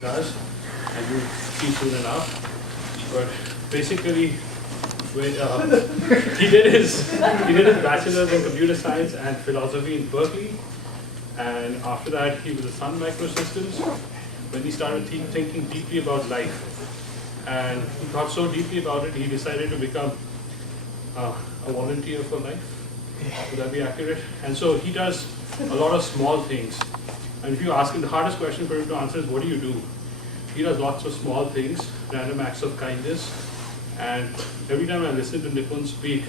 does, and you'll see soon enough. But basically, when, he did his bachelor's in computer science and philosophy in Berkeley, and after that he was at Sun Microsystems when he started thinking deeply about life, and he thought so deeply about it he decided to become a volunteer for life. Would that be accurate? And so he does a lot of small things. And if you ask him, the hardest question for him to answer is, what do you do? He does lots of small things, random acts of kindness. And every time I listen to Nipun speak,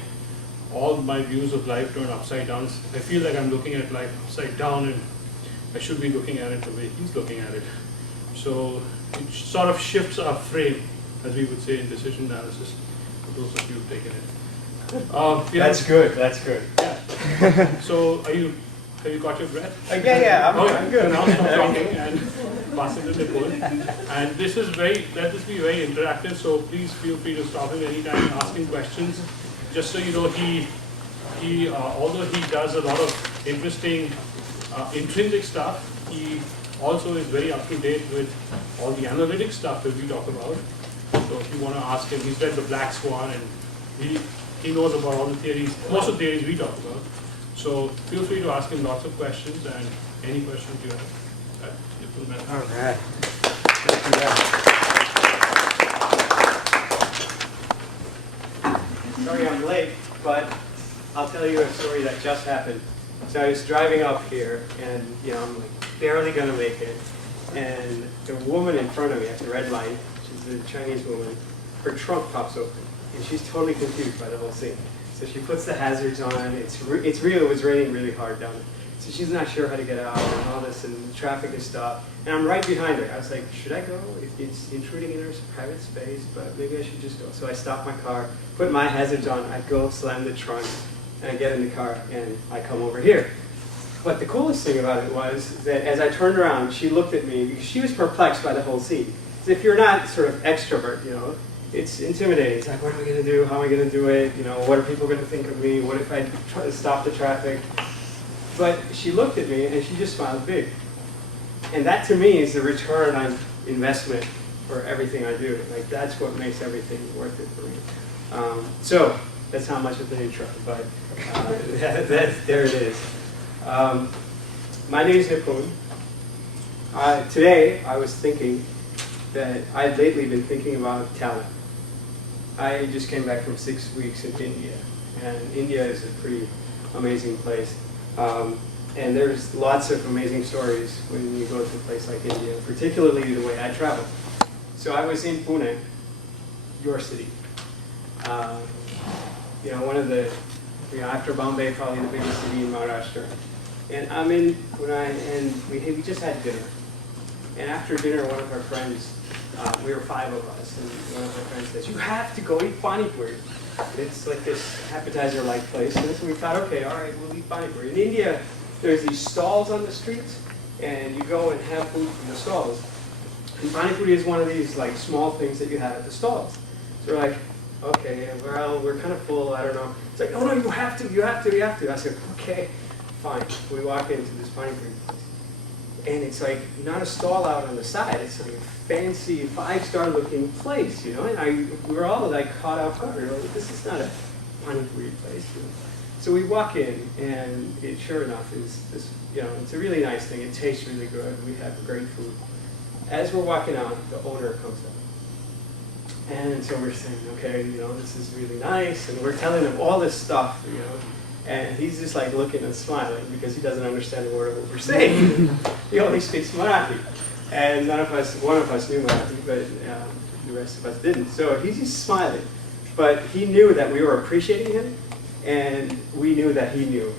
all my views of life turn upside down. I feel like I'm looking at life upside down, and I should be looking at it the way he's looking at it. So it sort of shifts our frame, as we would say in decision analysis, for those of you who've taken it. That's good, that's good. Yeah. So have you got your breath? Yeah, I'm good. So now stop talking and pass it to Nipun. And let this be very interactive, so please feel free to stop him anytime asking questions. Just so you know, although he does a lot of interesting intrinsic stuff, he also is very up to date with all the analytic stuff that we talk about. So if you want to ask him, he's read The Black Swan, and he knows about all the theories, most of the theories we talk about. So feel free to ask him lots of questions, and any questions you have. All right. Sorry I'm late, but I'll tell you a story that just happened. So I was driving up here, and I'm like barely gonna make it, and the woman in front of me at the red light, she's a Chinese woman, her trunk pops open, and she's totally confused by the whole scene. So she puts the hazards on. It was raining really hard down there. So she's not sure how to get out and all this, and the traffic is stopped. And I'm right behind her. I was like, should I go? It's intruding in her private space, but maybe I should just go. So I stop my car, put my hazards on, I go slam the trunk, and I get in the car, and I come over here. But the coolest thing about it was that as I turned around, she looked at me because she was perplexed by the whole scene. So if you're not sort of extrovert, it's intimidating. It's like, what am I going to do? How am I going to do it? What are people going to think of me? What if I try to stop the traffic? But she looked at me and she just smiled big. And that to me is the return on investment for everything I do. Like, that's what makes everything worth it for me. So that's how much of the intro, but there it is. My name is Nipun. Today I was thinking that I've lately been thinking about talent. I just came back from 6 weeks in India, and India is a pretty amazing place. And there's lots of amazing stories when you go to a place like India, particularly the way I travel. So I was in Pune, your city. One of the, after Bombay, probably the biggest city in Maharashtra. And I'm in Pune, and we just had dinner. And after dinner, one of our friends, we were 5 of us, and one of our friends says, you have to go eat pani puri. It's like this appetizer-like place. And so we thought, okay, all right, we'll eat pani puri. In India, there's these stalls on the streets, and you go and have food from the stalls. And pani puri is one of these like small things that you have at the stalls. So we're like, okay, well, we're kind of full, I don't know. It's like, oh no, you have to. I said, okay, fine. We walk into this pani puri place. And it's like not a stall out on the side. It's like a fancy 5-star looking place, And we're all like caught off guard. We're like, this is not a pani puri place. So we walk in, and it sure enough is this. It's a really nice thing. It tastes really good. We have great food. As we're walking out, the owner comes up, and so we're saying, okay, this is really nice, and we're telling him all this stuff, And he's just like looking and smiling because he doesn't understand a word of what we're saying. He only speaks Marathi. And one of us knew Marathi, but the rest of us didn't. So he's just smiling. But he knew that we were appreciating him, and we knew that he knew.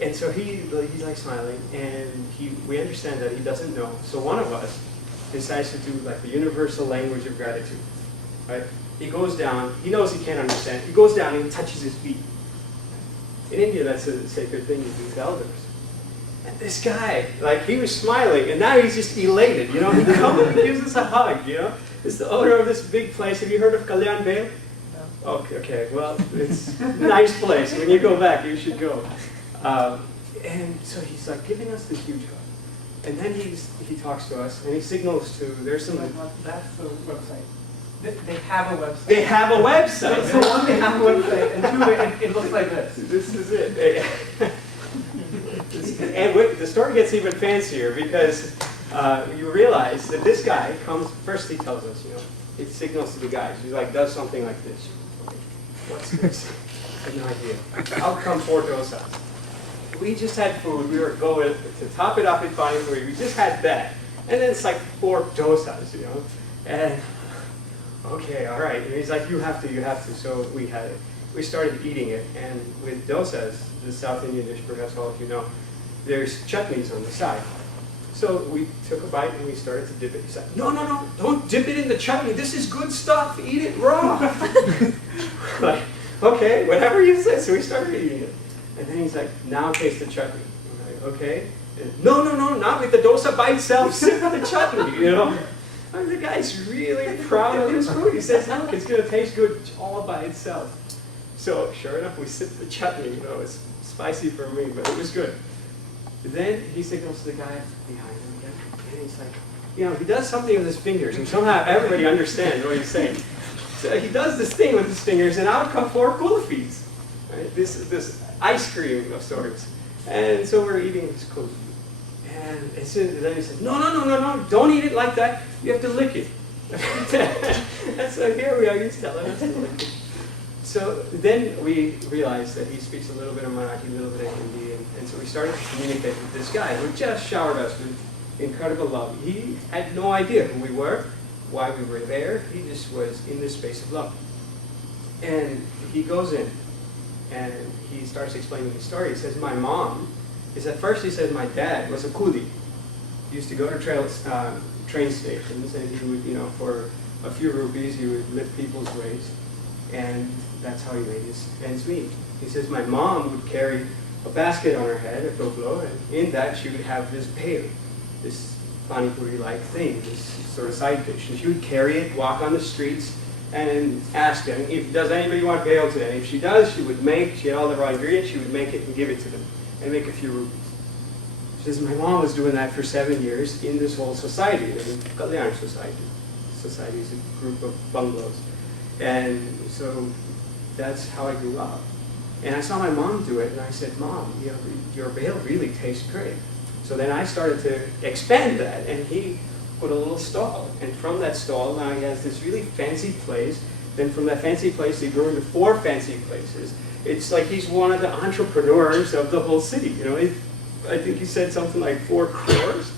And so he's like smiling, and we understand that he doesn't know. So one of us decides to do like the universal language of gratitude. Right? He goes down, he knows he can't understand. He goes down and he touches his feet. In India, that's a sacred thing you do with elders. And this guy, he was smiling, and now he's just elated, He comes and gives us a hug, It's the owner of this big place. Have you heard of Kalyan Bale? No. Okay, well, it's a nice place. When you go back, you should go. And so he's like giving us this huge hug. And then he talks to us, and he signals to, there's some... That's the website. They have a website. They have a website. So one, they have a website, and two, it looks like this. This is it. And the story gets even fancier because you realize that this guy comes, first he tells us, it signals to the guys. He does something like this. Okay, what's this? I have no idea. Out come 4 dosas. We just had food. We were going to top it off at Pani Puri. We just had that. And then it's like 4 dosas, And, okay, all right. And he's like, you have to. So we had it. We started eating it. And with dosas, the South Indian dish, perhaps all of you know, there's chutneys on the side. So we took a bite and we started to dip it. He said, no, don't dip it in the chutney. This is good stuff. Eat it raw. Like, okay, whatever you say. So we started eating it. And then he's like, now taste the chutney. I'm like, okay. And, no, not with the dosa by itself. Sip the chutney, And the guy's really proud of his food. He says, look, it's going to taste good all by itself. So sure enough, we sipped the chutney. It's spicy for me, but it was good. Then he signals to the guy behind him again, and he's like, he does something with his fingers, and somehow everybody understands what he's saying. So he does this thing with his fingers, and out come 4 kulfis, right? This ice cream of sorts. And so we're eating this kulfi. And then he says, no, don't eat it like that. You have to lick it. And so here we are, he's telling us to lick it. So then we realized that he speaks a little bit of Marathi, a little bit of Hindi, and so we started to communicate with this guy who just showered us with incredible love. He had no idea who we were, why we were there. He just was in this space of love. And he goes in, and he starts explaining his story. He says, my mom, at first he said my dad was a coolie. He used to go to train stations, and he would, for a few rupees, he would lift people's weights. And that's how he made his ends meet. He says, my mom would carry a basket on her head, a toplo, and in that she would have this pail, this pani puri-like thing, this sort of side dish. And she would carry it, walk on the streets, and ask them, does anybody want pail today? If she does, she had all the raw ingredients, she would make it and give it to them, and make a few rupees. She says, my mom was doing that for 7 years in this whole society, the Kalyan Society. Society is a group of bungalows. And so that's how I grew up. And I saw my mom do it, and I said, Mom, your bale really tastes great. So then I started to expand that, and he put a little stall. And from that stall, now he has this really fancy place. Then from that fancy place, he grew into 4 fancy places. It's like he's one of the entrepreneurs of the whole city. I think he said something like 4 crores,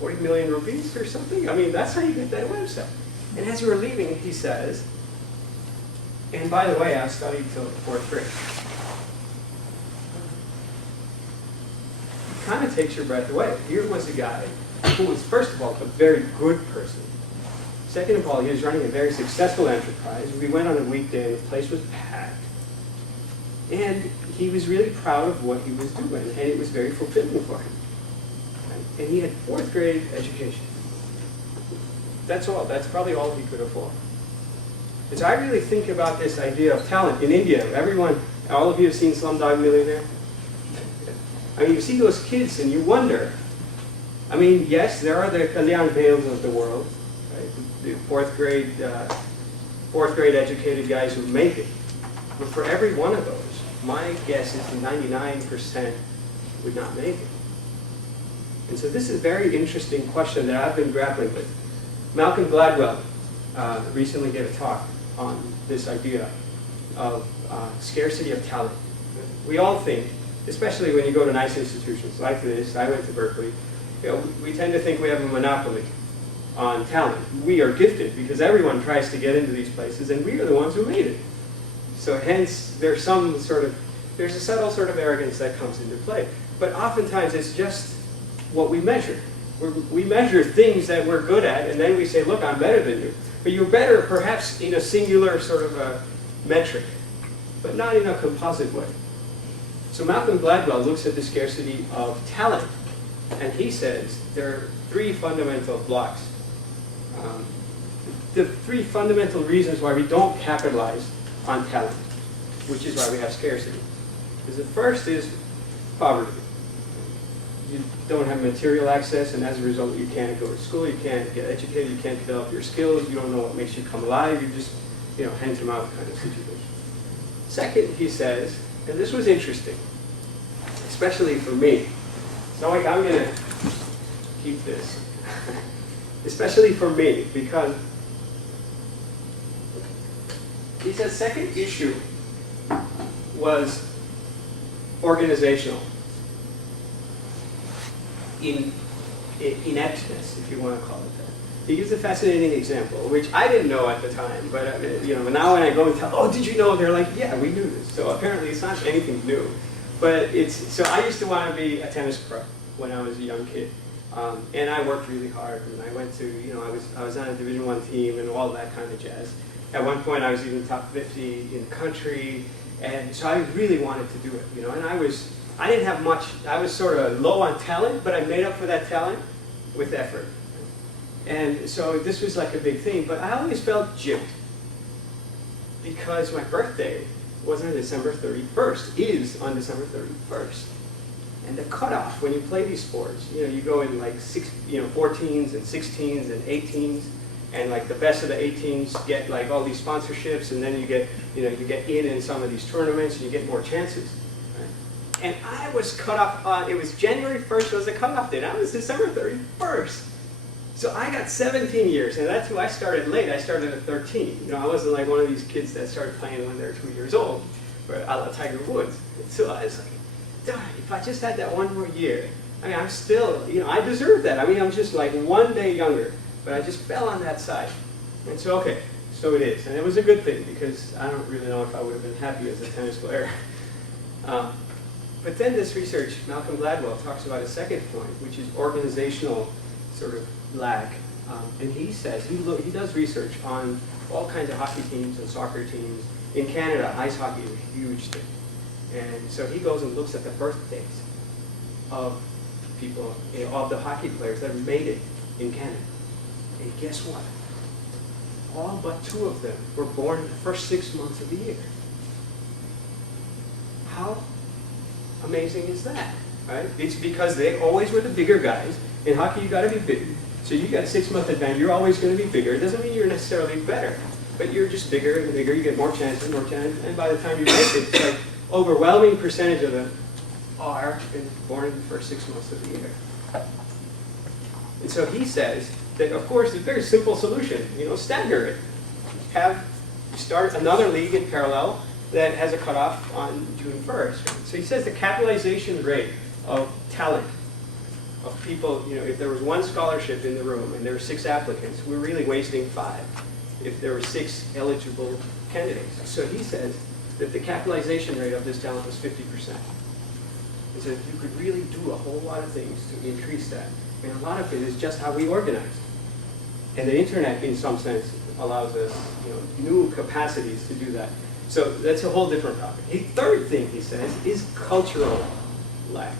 40 million rupees or something. I mean, that's how you get that website. And as we were leaving, he says, and by the way, I studied till 4th grade. It kind of takes your breath away. Here was a guy who was, first of all, a very good person. Second of all, he was running a very successful enterprise. We went on a weekday, and the place was packed. And he was really proud of what he was doing, and it was very fulfilling for him. Right? And he had 4th grade education. That's all. That's probably all he could afford. And so I really think about this idea of talent in India. All of you have seen Slumdog Millionaire? I mean, you see those kids and you wonder. I mean, yes, there are the Kalyan Bales of the world, right? The 4th grade educated guys who make it. But for every one of those, my guess is 99% would not make it. And so this is a very interesting question that I've been grappling with. Malcolm Gladwell recently gave a talk on this idea of scarcity of talent. We all think, especially when you go to nice institutions like this, I went to Berkeley, we tend to think we have a monopoly on talent. We are gifted because everyone tries to get into these places, and we are the ones who made it. So hence, there's a subtle sort of arrogance that comes into play. But oftentimes, it's just what we measure. We measure things that we're good at, and then we say, look, I'm better than you. But you're better perhaps in a singular sort of a metric, but not in a composite way. So Malcolm Gladwell looks at the scarcity of talent, and he says there are 3 fundamental blocks. The 3 fundamental reasons why we don't capitalize on talent, which is why we have scarcity. Because the first is poverty. you don't have material access, and as a result, you can't go to school, you can't get educated, you can't develop your skills, you don't know what makes you come alive, you just, hand to mouth kind of situation. Second, he says, and this was interesting, especially for me. So I'm going to keep this, especially for me, because he says second issue was organizational ineptness, if you want to call it that. He gives a fascinating example, which I didn't know at the time, but now when I go and tell, oh, did you know? They're like, yeah, we knew this. So apparently it's not anything new. But so I used to want to be a tennis pro when I was a young kid. And I worked really hard, and I went to, I was on a Division I team and all that kind of jazz. At one point I was even top 50 in the country, and so I really wanted to do it, and I didn't have much, I was sort of low on talent, but I made up for that talent with effort. And so this was like a big thing, but I always felt gypped because my birthday wasn't on December 31st, is on December 31st. And the cutoff when you play these sports, you go in like 14s and 16s and 18s, and like the best of the 18s get like all these sponsorships, and then you get in some of these tournaments, and you get more chances. Right? And I was cut off on, it was January 1st was the cutoff date. I was December 31st. So I got 17 years, and that's who I started late. I started at 13. I wasn't like one of these kids that started playing when they're 2 years old, or a la Tiger Woods. So I was like, darn, if I just had that one more year, I'm still, I deserve that. I'm just like one day younger, but I just fell on that side. And so, okay, so it is. And it was a good thing, because I don't really know if I would have been happy as a tennis player. But then this research, Malcolm Gladwell talks about a second point, which is organizational sort of lack. And he says, he does research on all kinds of hockey teams and soccer teams. In Canada, ice hockey is a huge thing. And so he goes and looks at the birthdays of people, of the hockey players that have made it in Canada. And guess what? All but 2 of them were born in the first 6 months of the year. How amazing is that? Right? It's because they always were the bigger guys. In hockey, you got to be big. So you got a 6-month advantage. You're always going to be bigger. It doesn't mean you're necessarily better, but you're just bigger and bigger. You get more chances, and by the time you make it, it's like overwhelming percentage of them are born in the first 6 months of the year. And so he says that, of course, it's a very simple solution. Stagger it. Start another league in parallel that has a cutoff on June 1st. So he says the capitalization rate of talent, of people, if there was 1 scholarship in the room and there were 6 applicants, we're really wasting 5 if there were 6 eligible candidates. So he says that the capitalization rate of this talent was 50%. He says you could really do a whole lot of things to increase that. And a lot of it is just how we organize. And the internet, in some sense, allows us new capacities to do that. So that's a whole different topic. A third thing, he says, is cultural lack.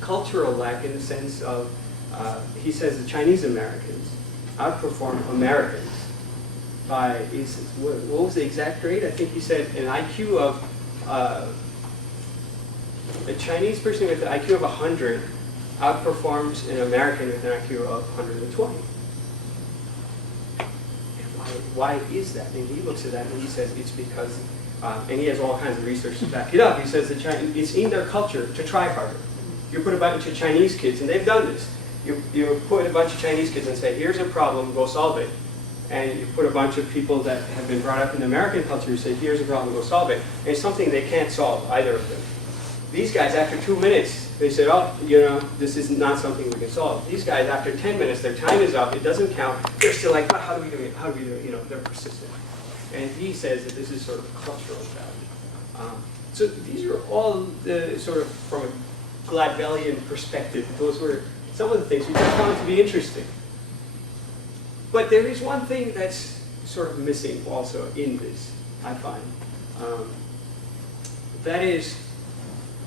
Cultural lack in the sense of, he says the Chinese Americans outperform Americans by, what was the exact rate? I think he said an IQ of, a Chinese person with an IQ of 100 outperforms an American with an IQ of 120. Why is that? And he looks at that and he says it's because, and he has all kinds of research to back it up. He says that it's in their culture to try harder. You put a bunch of Chinese kids, and they've done this. You put a bunch of Chinese kids and say, here's a problem, go solve it. And you put a bunch of people that have been brought up in the American culture and say, here's a problem, go solve it. And it's something they can't solve, either of them. These guys, after 2 minutes, they said, oh, this is not something we can solve. These guys, after 10 minutes, their time is up, it doesn't count. They're still like, well, how do we do it? How do we do it? They're persistent. And he says that this is sort of a cultural challenge. So these are all the sort of, from a Gladwellian perspective, those were some of the things we just found to be interesting. But there is one thing that's sort of missing also in this, I find. That is,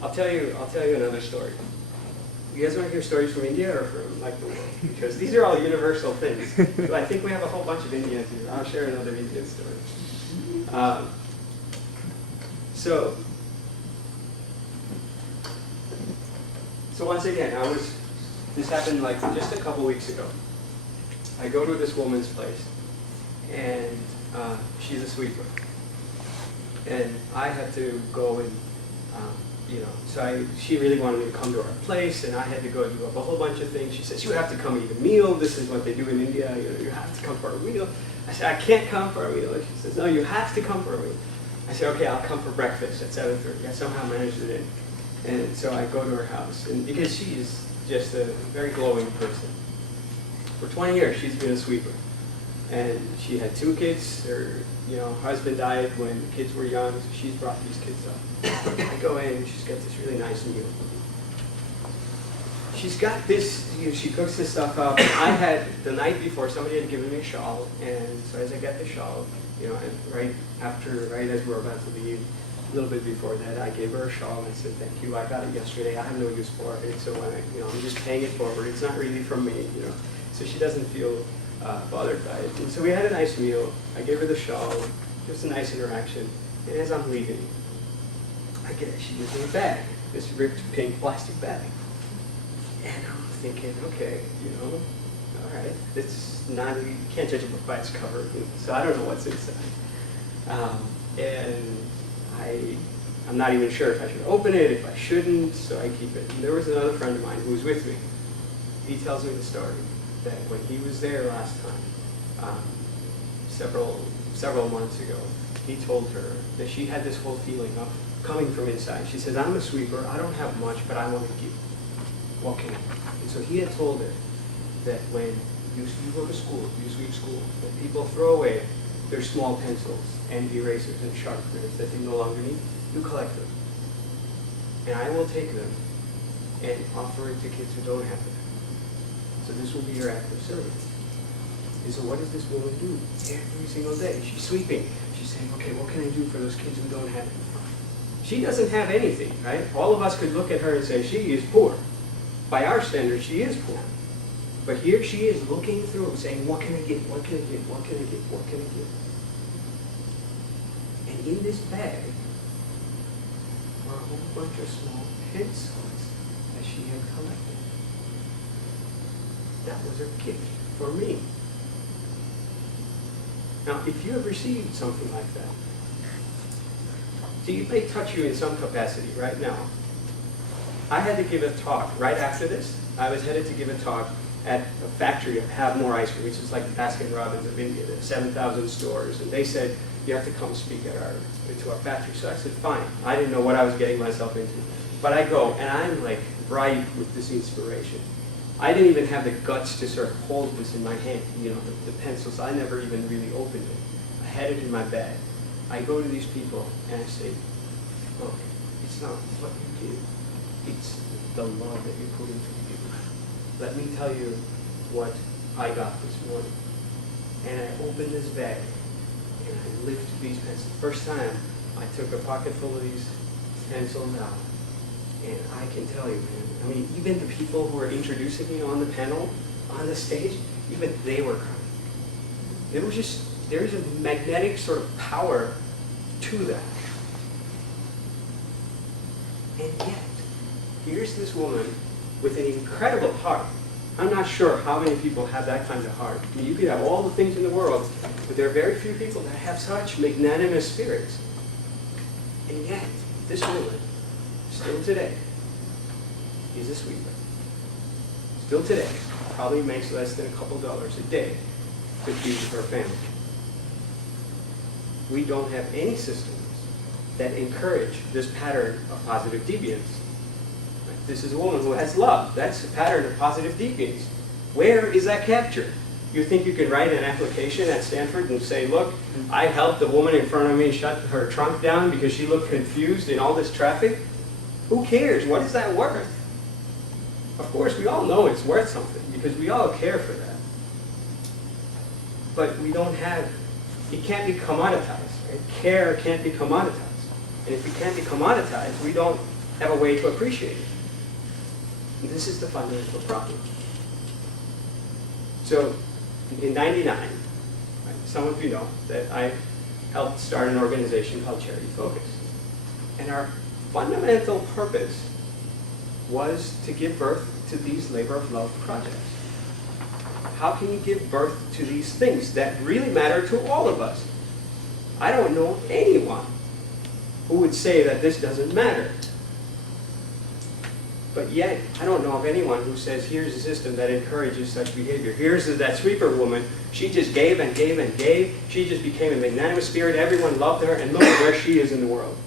I'll tell you another story. You guys want to hear stories from India or from like the world? Because these are all universal things. But I think we have a whole bunch of Indians here. I'll share another Indian story. So once again, this happened like just a couple weeks ago. I go to this woman's place, and she's a sweeper. And I had to go and, so she really wanted me to come to our place, and I had to go do up a whole bunch of things. She says, you have to come eat a meal. This is what they do in India. You have to come for a meal. I said, I can't come for a meal. And she says, no, you have to come for a meal. I said, okay, I'll come for breakfast at 7:30. I somehow managed it in. And so I go to her house, and because she is just a very glowing person. For 20 years, she's been a sweeper. And she had 2 kids. Her husband died when the kids were young, so she's brought these kids up. I go in, and she's got this really nice meal. She's got this, she cooks this stuff up. I had, the night before, somebody had given me a shawl, and so as I get the shawl, and right as we were about to leave, a little bit before that, I gave her a shawl and I said, thank you, I got it yesterday, I have no use for it, so I'm just paying it forward, it's not really from me, so she doesn't feel bothered by it. And so we had a nice meal, I gave her the shawl, just a nice interaction, and as I'm leaving, she gives me a bag, this ripped pink plastic bag. And I'm thinking, okay, all right, it's not, you can't judge a book by its cover, so I don't know what's inside. And I'm not even sure if I should open it, if I shouldn't, so I keep it. And there was another friend of mine who was with me. He tells me the story that when he was there last time, several months ago, he told her that she had this whole feeling of coming from inside. She says, I'm a sweeper, I don't have much, but I want to give. What can I do? And so he had told her that when you go to school, you sweep school, that people throw away their small pencils and erasers and sharpeners that they no longer need, you collect them. And I will take them and offer it to kids who don't have them. So this will be your act of service. And so what does this woman do every single day? She's sweeping. She's saying, okay, what can I do for those kids who don't have it? She doesn't have anything, right? All of us could look at her and say, she is poor. By our standards, she is poor. But here she is looking through, saying, what can I get? What can I get? What can I get? What can I get? And in this bag were a whole bunch of small pencils that she had collected. That was her gift for me. Now, if you have received something like that, see, it may touch you in some capacity right now. I had to give a talk right after this. I was headed to give a talk at a factory of Have More Ice Cream, which is like Baskin Robbins of India. There's 7,000 stores, and they said, you have to come speak at our factory. So I said, fine. I didn't know what I was getting myself into. But I go, and I'm like bright with this inspiration. I didn't even have the guts to sort of hold this in my hand, the pencils. I never even really opened it. I had it in my bag. I go to these people, and I say, look, it's not what you give. It's the love that you put into people. Let me tell you what I got this morning. And I opened this bag, and I lifted these pencils. First time, I took a pocket full of these pencils out. And I can tell you, man, even the people who were introducing me on the panel, on the stage, even they were crying. There's a magnetic sort of power to that. And yet, here's this woman with an incredible heart. I'm not sure how many people have that kind of heart. You could have all the things in the world, but there are very few people that have such magnanimous spirits. And yet, this woman, still today, is a sweeper. Still today, probably makes less than a couple dollars a day to feed her family. We don't have any systems that encourage this pattern of positive deviance. This is a woman who has love. That's a pattern of positive deviance. Where is that captured? You think you can write an application at Stanford and say, look, I helped the woman in front of me shut her trunk down because she looked confused in all this traffic? Who cares? What is that worth? Of course, we all know it's worth something because we all care for that. But we don't have, it can't be commoditized, right? Care can't be commoditized. And if it can't be commoditized, we don't have a way to appreciate it. And this is the fundamental problem. So, in '99, right, some of you know that I helped start an organization called Charity Focus. And our fundamental purpose was to give birth to these labor of love projects. How can you give birth to these things that really matter to all of us? I don't know anyone who would say that this doesn't matter. But yet, I don't know of anyone who says, here's a system that encourages such behavior. Here's that sweeper woman. She just gave and gave and gave. She just became a magnanimous spirit. Everyone loved her, and look at where she is in the world.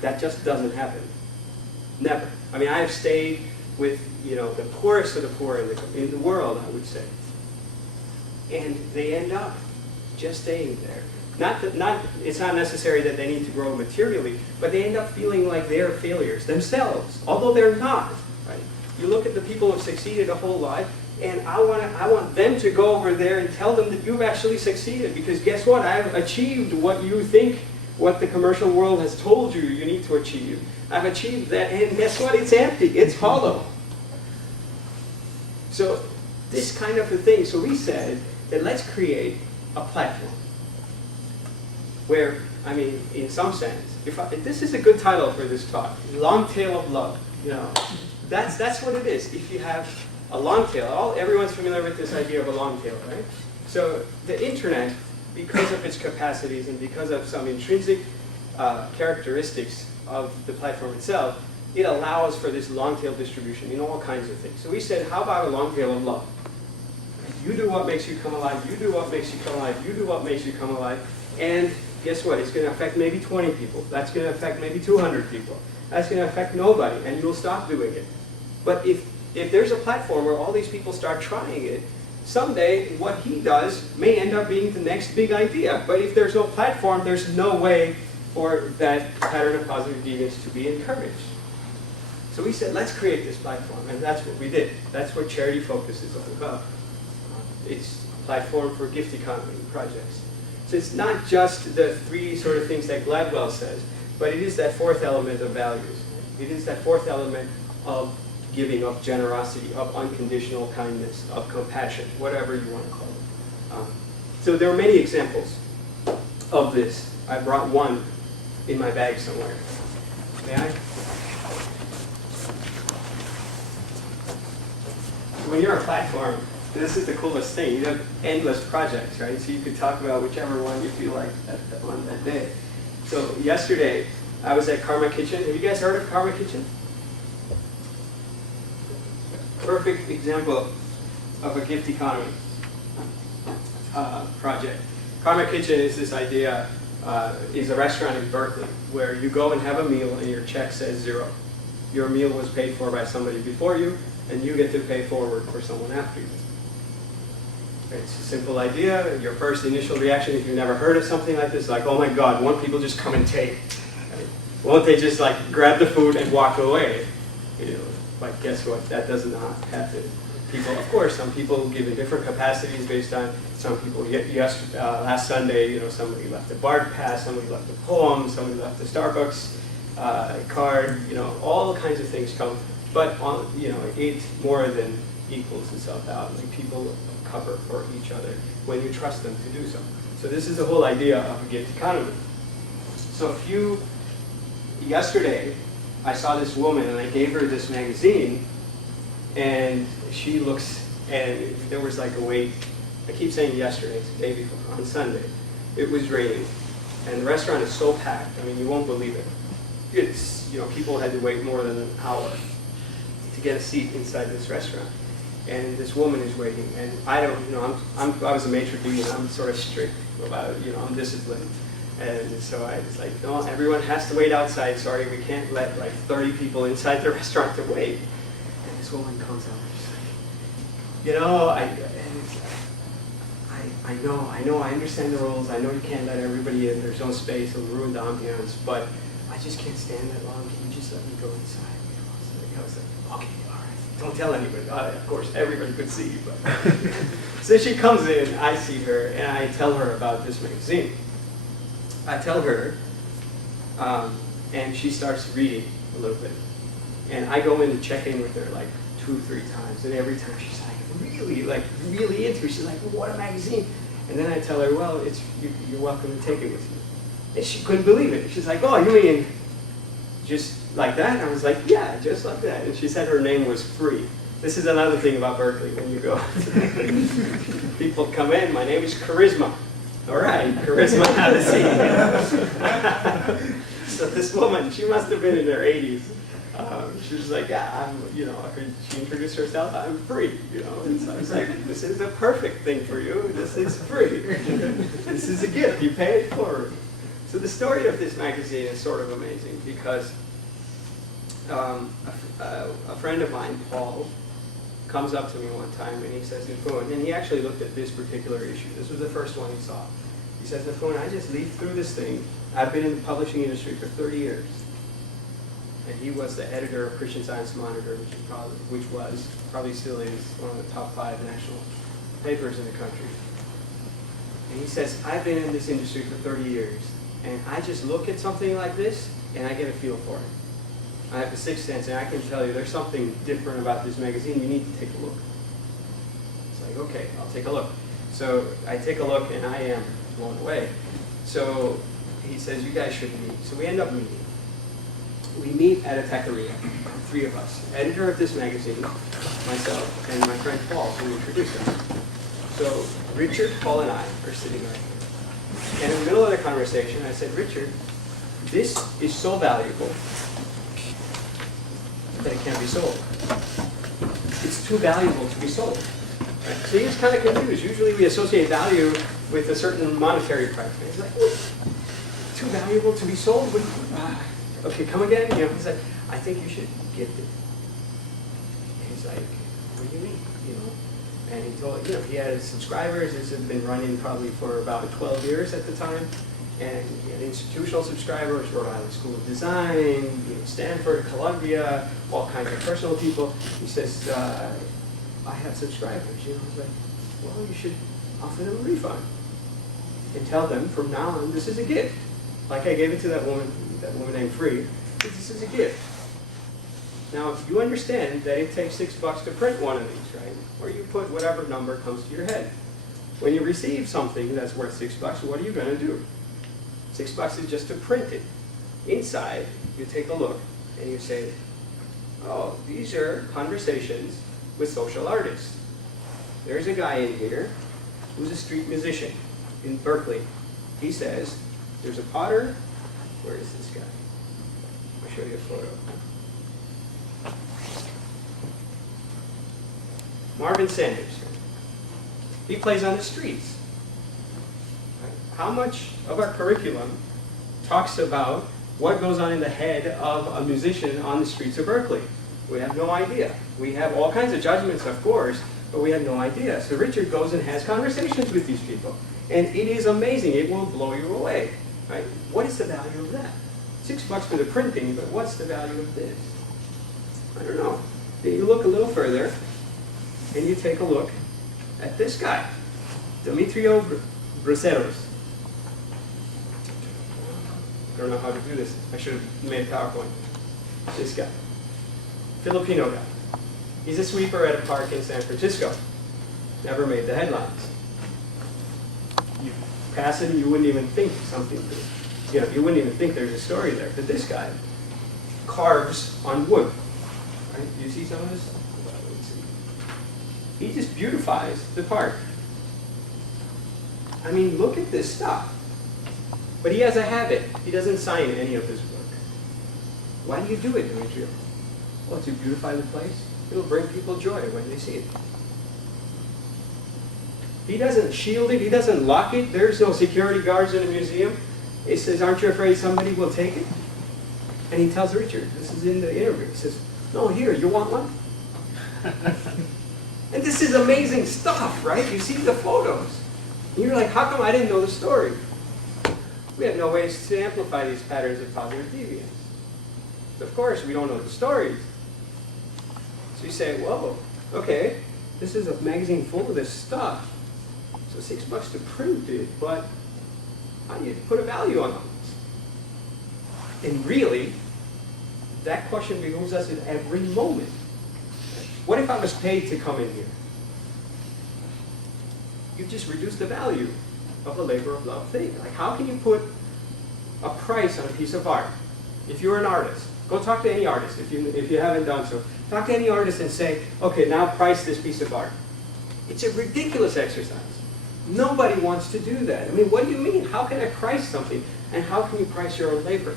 That just doesn't happen. Never. I mean, I have stayed with, the poorest of the poor in the world, I would say. And they end up just staying there. It's not necessary that they need to grow materially, but they end up feeling like they're failures themselves, although they're not. Right? You look at the people who've succeeded a whole life, and I want them to go over there and tell them that you've actually succeeded, because guess what? I've achieved what you think, what the commercial world has told you you need to achieve. I've achieved that, and guess what? It's empty. It's hollow. So this kind of a thing. So we said that let's create a platform where, in some sense, this is a good title for this talk, Long Tail of Love. That's what it is. If you have a long tail, everyone's familiar with this idea of a long tail, right? So the internet, because of its capacities and because of some intrinsic characteristics of the platform itself, it allows for this long tail distribution in all kinds of things. So we said, how about a long tail of love? You do what makes you come alive, you do what makes you come alive, you do what makes you come alive, and guess what? It's going to affect maybe 20 people. That's going to affect maybe 200 people. That's going to affect nobody, and you'll stop doing it. But if there's a platform where all these people start trying it, someday what he does may end up being the next big idea. But if there's no platform, there's no way for that pattern of positive deviance to be encouraged. So we said, let's create this platform, and that's what we did. That's what Charity Focus is all about. It's a platform for gift economy projects. So it's not just the three sort of things that Gladwell says, but it is that fourth element of values. It is that fourth element of giving, of generosity, of unconditional kindness, of compassion, whatever you want to call it. So there are many examples of this. I brought one in my bag somewhere. May I? So when you're a platform, this is the coolest thing. You have endless projects, right? So you could talk about whichever one you feel like on that day. So yesterday, I was at Karma Kitchen. Have you guys heard of Karma Kitchen? Perfect example of a gift economy project. Karma Kitchen is this idea, is a restaurant in Berkeley where you go and have a meal and your check says 0. Your meal was paid for by somebody before you, and you get to pay forward for someone after you. It's a simple idea. Your first initial reaction, if you've never heard of something like this, is like, oh my God, won't people just come and take? Right? Won't they just grab the food and walk away? But guess what? That does not happen. People, of course, some people give in different capacities based on some people. Last Sunday, somebody left a BART pass, somebody left a poem, somebody left a Starbucks card. All kinds of things come. But it more than equals itself out. People cover for each other when you trust them to do so. So this is the whole idea of a gift economy. So yesterday, I saw this woman and I gave her this magazine, and she looks, and there was a wait. I keep saying yesterday, it's the day before, on Sunday. It was raining, and the restaurant is so packed, you won't believe it. It's, people had to wait more than an hour to get a seat inside this restaurant. And this woman is waiting, and I don't, I was a maitre d', and I'm sort of strict about it, I'm disciplined. And so I was like, no, everyone has to wait outside, sorry, we can't let 30 people inside the restaurant to wait. And this woman comes out and she's like, I know, I understand the rules, I know you can't let everybody in, there's no space, it'll ruin the ambiance, but I just can't stand that long, can you just let me go inside? So I was like, okay. Don't tell anybody. Of course, everybody could see you. But so she comes in, I see her, and I tell her about this magazine. I tell her, and she starts reading a little bit. And I go in to check in with her 2-3 times, and every time she's really into it. She's like, what a magazine. And then I tell her, well, you're welcome to take it with you. And she couldn't believe it. She's like, oh, you mean just like that? And I was like, yeah, just like that. And she said her name was Free. This is another thing about Berkeley when you go. People come in, my name is Charisma. All right, Charisma, have a seat. So this woman, she must have been in her 80s. She was like, yeah, she introduced herself, I'm Free, And so I was like, this is the perfect thing for you. This is free. This is a gift. You pay it forward. So the story of this magazine is sort of amazing because a friend of mine, Paul, comes up to me one time and he says, Nipun, and he actually looked at this particular issue. This was the first one he saw. He says, Nipun, I just leafed through this thing. I've been in the publishing industry for 30 years. And he was the editor of Christian Science Monitor, which was, probably still is, one of the top 5 national papers in the country. And he says, I've been in this industry for 30 years, and I just look at something like this, and I get a feel for it. I have the sixth sense, and I can tell you there's something different about this magazine. You need to take a look. It's like, okay, I'll take a look. So I take a look, and I am blown away. So he says, you guys should meet. So we end up meeting. We meet at a taqueria, 3 of us. Editor of this magazine, myself, and my friend Paul, who introduced us. So Richard, Paul, and I are sitting right here. And in the middle of the conversation, I said, Richard, this is so valuable that it can't be sold. It's too valuable to be sold. Right? So he was kind of confused. Usually we associate value with a certain monetary price. And he's like, too valuable to be sold? Okay, come again? He's like, I think you should get it. And he's like, what do you mean? And he told, he had subscribers. This had been running probably for about 12 years at the time. And he had institutional subscribers, Rhode Island School of Design, Stanford, Columbia, all kinds of personal people. He says, I have subscribers. I was like, well, you should offer them a refund. And tell them from now on, this is a gift. Like I gave it to that woman named Free. This is a gift. Now, you understand that it takes $6 to print one of these, right? Or you put whatever number comes to your head. When you receive something that's worth $6, what are you going to do? $6 is just to print it. Inside, you take a look and you say, oh, these are conversations with social artists. There's a guy in here who's a street musician in Berkeley. He says, there's a potter. Where is this guy? I'll show you a photo. Marvin Sanders. He plays on the streets. How much of our curriculum talks about what goes on in the head of a musician on the streets of Berkeley? We have no idea. We have all kinds of judgments, of course, but we have no idea. So Richard goes and has conversations with these people. And it is amazing. It will blow you away. Right? What is the value of that? $6 for the printing, but what's the value of this? I don't know. Then you look a little further, and you take a look at this guy, Demetrio Braceros. I don't know how to do this. I should have made a PowerPoint. This guy. Filipino guy. He's a sweeper at a park in San Francisco. Never made the headlines. You pass him, you wouldn't even think something. You wouldn't even think there's a story there. But this guy carves on wood. Right? Do you see some of this? He just beautifies the park. I mean, look at this stuff. But he has a habit. He doesn't sign any of his work. Why do you do it, Demetrio? Well, to beautify the place. It'll bring people joy when they see it. He doesn't shield it. He doesn't lock it. There's no security guards in the museum. He says, aren't you afraid somebody will take it? And he tells Richard, this is in the interview, he says, no, here, you want one? And this is amazing stuff, right? You see the photos. And you're like, how come I didn't know the story? We have no ways to amplify these patterns of positive deviance. Of course, we don't know the stories. So you say, whoa, okay, this is a magazine full of this stuff. So $6 to print it, but how do you put a value on this? And really, that question behooves us at every moment. What if I was paid to come in here? You've just reduced the value of a labor of love thing. Like, how can you put a price on a piece of art? If you're an artist, Go talk to any artist if you haven't done so. Talk to any artist and say, okay, now price this piece of art. It's a ridiculous exercise. Nobody wants to do that. I mean, what do you mean? How can I price something? And how can you price your own labor?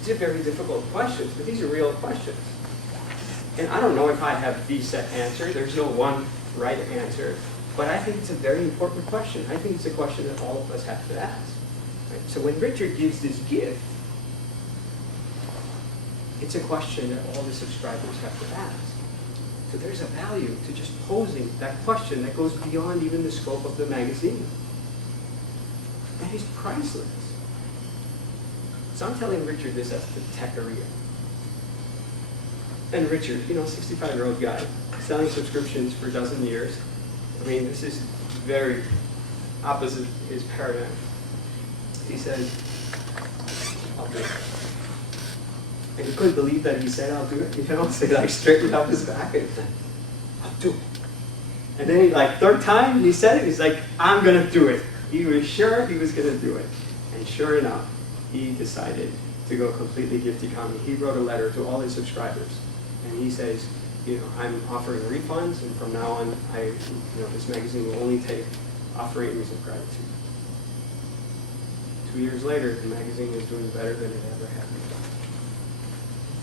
These are very difficult questions, but these are real questions. And I don't know if I have the set answer. There's no one right answer. But I think it's a very important question. I think it's a question that all of us have to ask. Right? So when Richard gives this gift, it's a question that all the subscribers have to ask. So there's a value to just posing that question that goes beyond even the scope of the magazine. That is priceless. So I'm telling Richard this as the techaria. And Richard, 65-year-old guy, selling subscriptions for a dozen years. I mean, this is very opposite his paradigm. He said, I'll do it. And he couldn't believe that he said, I'll do it. So he straightened up his back and said, I'll do it. And then third time he said it, he's like, I'm going to do it. He was sure he was going to do it. And sure enough, he decided to go completely gift economy. He wrote a letter to all his subscribers. And he says, I'm offering refunds, and from now on, this magazine will only take offerings of gratitude. 2 years later, the magazine is doing better than it ever had before.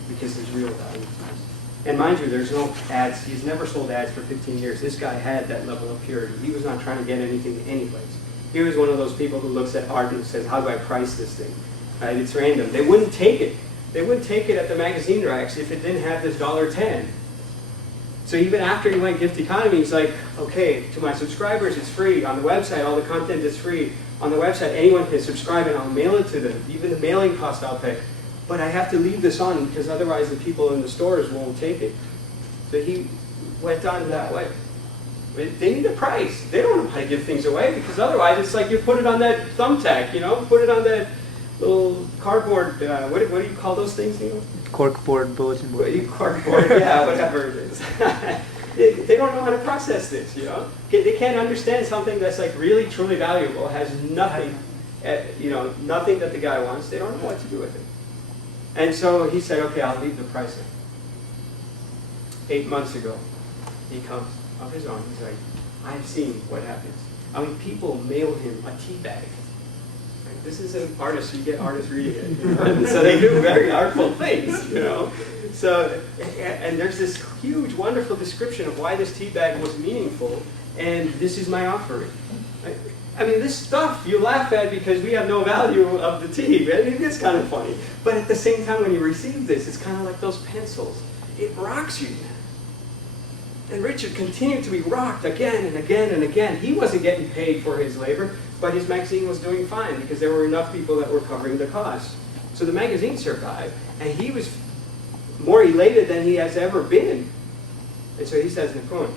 Because there's real value to this. And mind you, there's no ads. He's never sold ads for 15 years. This guy had that level of purity. He was not trying to get anything anyplace. He was one of those people who looks at art and says, how do I price this thing? Right? It's random. They wouldn't take it. They wouldn't take it at the magazine racks if it didn't have this $1.10. So even after he went gift economy, he's like, okay, to my subscribers, it's free. On the website, all the content is free. On the website, anyone can subscribe and I'll mail it to them. Even the mailing cost I'll pay. But I have to leave this on because otherwise the people in the stores won't take it. So he went on that way. They need a price. They don't know how to give things away because otherwise it's like you put it on that thumbtack, put it on that little cardboard, what do you call those things? Corkboard, bulletin board. Cardboard, yeah, whatever it is. They don't know how to process this, They can't understand something that's really truly valuable, has nothing, nothing that the guy wants. They don't know what to do with it. And so he said, okay, I'll leave the pricing. 8 months ago, he comes of his own. He's like, I've seen what happens. I mean, people mail him a tea bag. This is an artist, you get artists reading it. So they do very artful things, So, and there's this huge, wonderful description of why this tea bag was meaningful, and this is my offering. I mean, this stuff you laugh at because we have no value of the tea. I mean, it is kind of funny. But at the same time, when you receive this, it's kind of like those pencils. It rocks you. And Richard continued to be rocked again and again and again. He wasn't getting paid for his labor, but his magazine was doing fine because there were enough people that were covering the cost. So the magazine survived, and he was more elated than he has ever been. And so he says, Nipun,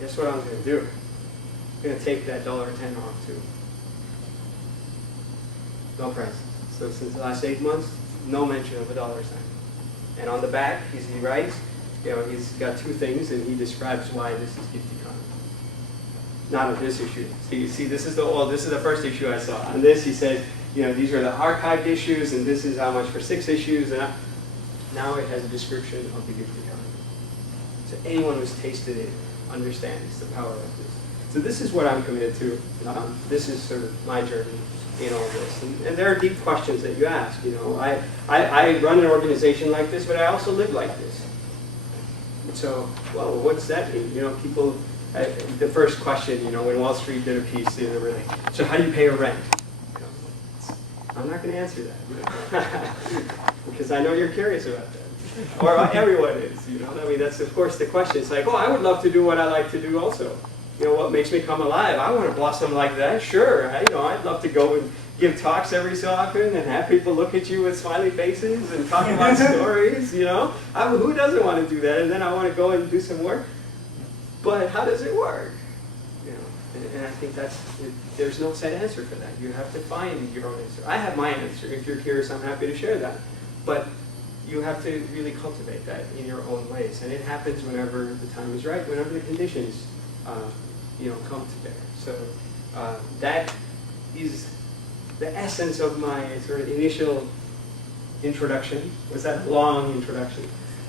guess what I'm going to do? I'm going to take that $1.10 off too. No price. So since the last 8 months, no mention of a $1. And on the back, he writes, he's got 2 things, and he describes why this is gift economy. Not of this issue. So you see, this is the first issue I saw. On this, he said, these are the archived issues, and this is how much for 6 issues. And now it has a description of the gift economy. So anyone who's tasted it understands the power of this. So this is what I'm committed to. This is sort of my journey in all this. And there are deep questions that you ask. I run an organization like this, but I also live like this. So, well, what's that mean? People, the first question, when Wall Street did a piece, they were like, so how do you pay your rent? I'm not going to answer that, because I know you're curious about that. Or everyone is, I mean, that's, of course, the question. It's like, I would love to do what I like to do also. What makes me come alive? I want to blossom like that. Sure, I'd love to go and give talks every so often and have people look at you with smiley faces and talk about stories, who doesn't want to do that? And then I want to go and do some work. But how does it work? And I think there's no set answer for that. You have to find your own answer. I have my answer. If you're curious, I'm happy to share that. But you have to really cultivate that in your own ways. And it happens whenever the time is right, whenever the conditions come to bear. So that is the essence of my sort of initial introduction. Was that a long introduction?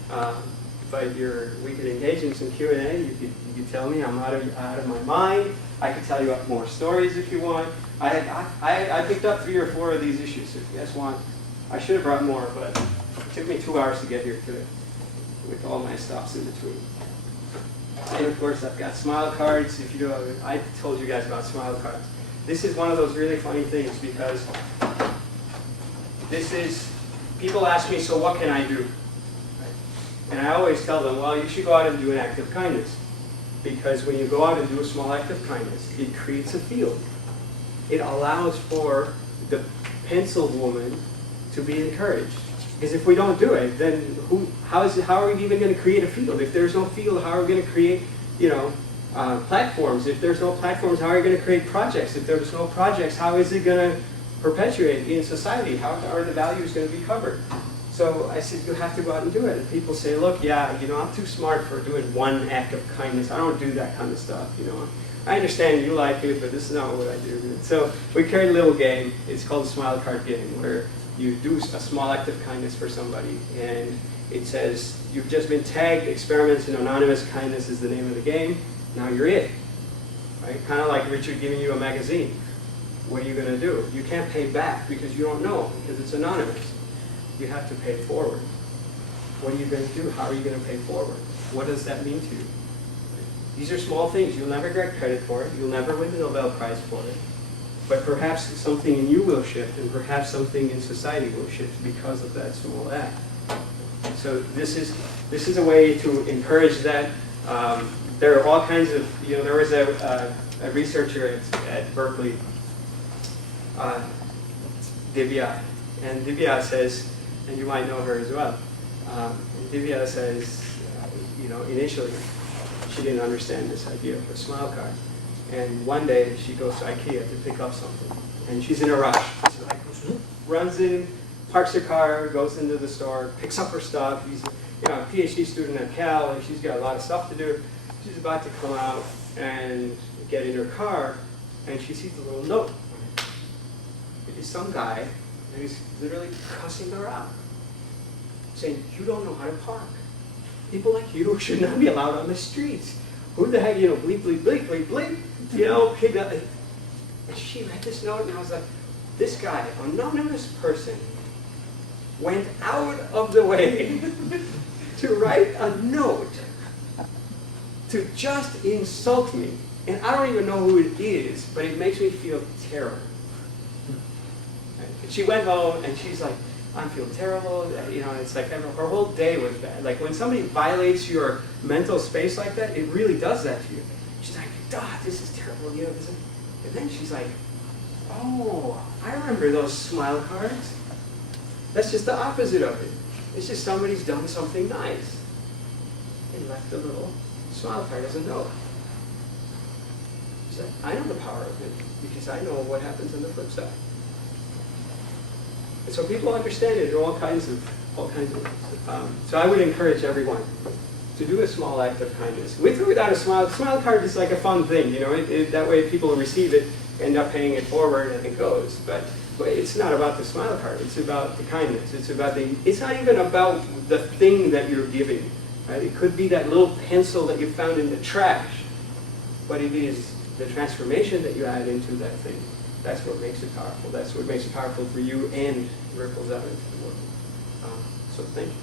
But we could engage in some Q&A. You could tell me I'm out of my mind. I could tell you more stories if you want. I picked up 3 or 4 of these issues. If you guys want, I should have brought more, but it took me 2 hours to get here today with all my stops in between. And of course, I've got smile cards. If you know, I told you guys about smile cards. This is one of those really funny things because people ask me, so what can I do? And I always tell them, well, you should go out and do an act of kindness. Because when you go out and do a small act of kindness, it creates a field. It allows for the pencil woman to be encouraged. Because if we don't do it, then how are we even going to create a field? If there's no field, how are we going to create, platforms? If there's no platforms, how are we going to create projects? If there's no projects, how is it going to perpetuate in society? How are the values going to be covered? So I said, you have to go out and do it. And people say, look, yeah, I'm too smart for doing one act of kindness. I don't do that kind of stuff, I understand you like it, but this is not what I do. And so we created a little game. It's called the Smile Card Game, where you do a small act of kindness for somebody. And it says, you've just been tagged, Experiments in Anonymous Kindness is the name of the game. Now you're it. Right? Kind of like Richard giving you a magazine. What are you going to do? You can't pay back because you don't know, because it's anonymous. You have to pay forward. What are you going to do? How are you going to pay forward? What does that mean to you? These are small things. You'll never get credit for it. You'll never win the Nobel Prize for it. But perhaps something in you will shift, and perhaps something in society will shift because of that small act. So this is a way to encourage that. There are all kinds of, there was a researcher at Berkeley, Divya, and Divya says, and you might know her as well. Divya says, initially she didn't understand this idea of a smile card. And one day she goes to IKEA to pick up something. And she's in a rush. So runs in, parks her car, goes into the store, picks up her stuff. She's a PhD student at Cal, and she's got a lot of stuff to do. She's about to come out and get in her car, and she sees a little note. It is some guy, and he's literally cussing her out, saying, you don't know how to park. People like you should not be allowed on the streets. Who the heck, bleep, bleep, bleep, bleep, bleep, And she read this note, and I was like, this guy, anonymous person, went out of the way to write a note to just insult me. And I don't even know who it is, but it makes me feel terrible. And she went home, and she's like, I feel terrible. It's like her whole day was bad. Like when somebody violates your mental space like that, it really does that to you. She's like, this is terrible. And then she's like, oh, I remember those smile cards. That's just the opposite of it. It's just somebody's done something nice and left a little smile card as a note. She's like, I know the power of it because I know what happens on the flip side. And so people understand it in all kinds of ways. So I would encourage everyone to do a small act of kindness. With or without a smile card is like a fun thing, that way people receive it, end up paying it forward, and it goes. But it's not about the smile card. It's about the kindness. It's not even about the thing that you're giving. Right? It could be that little pencil that you found in the trash, but it is the transformation that you add into that thing. That's what makes it powerful. That's what makes it powerful for you and ripples out into the world. So thank you.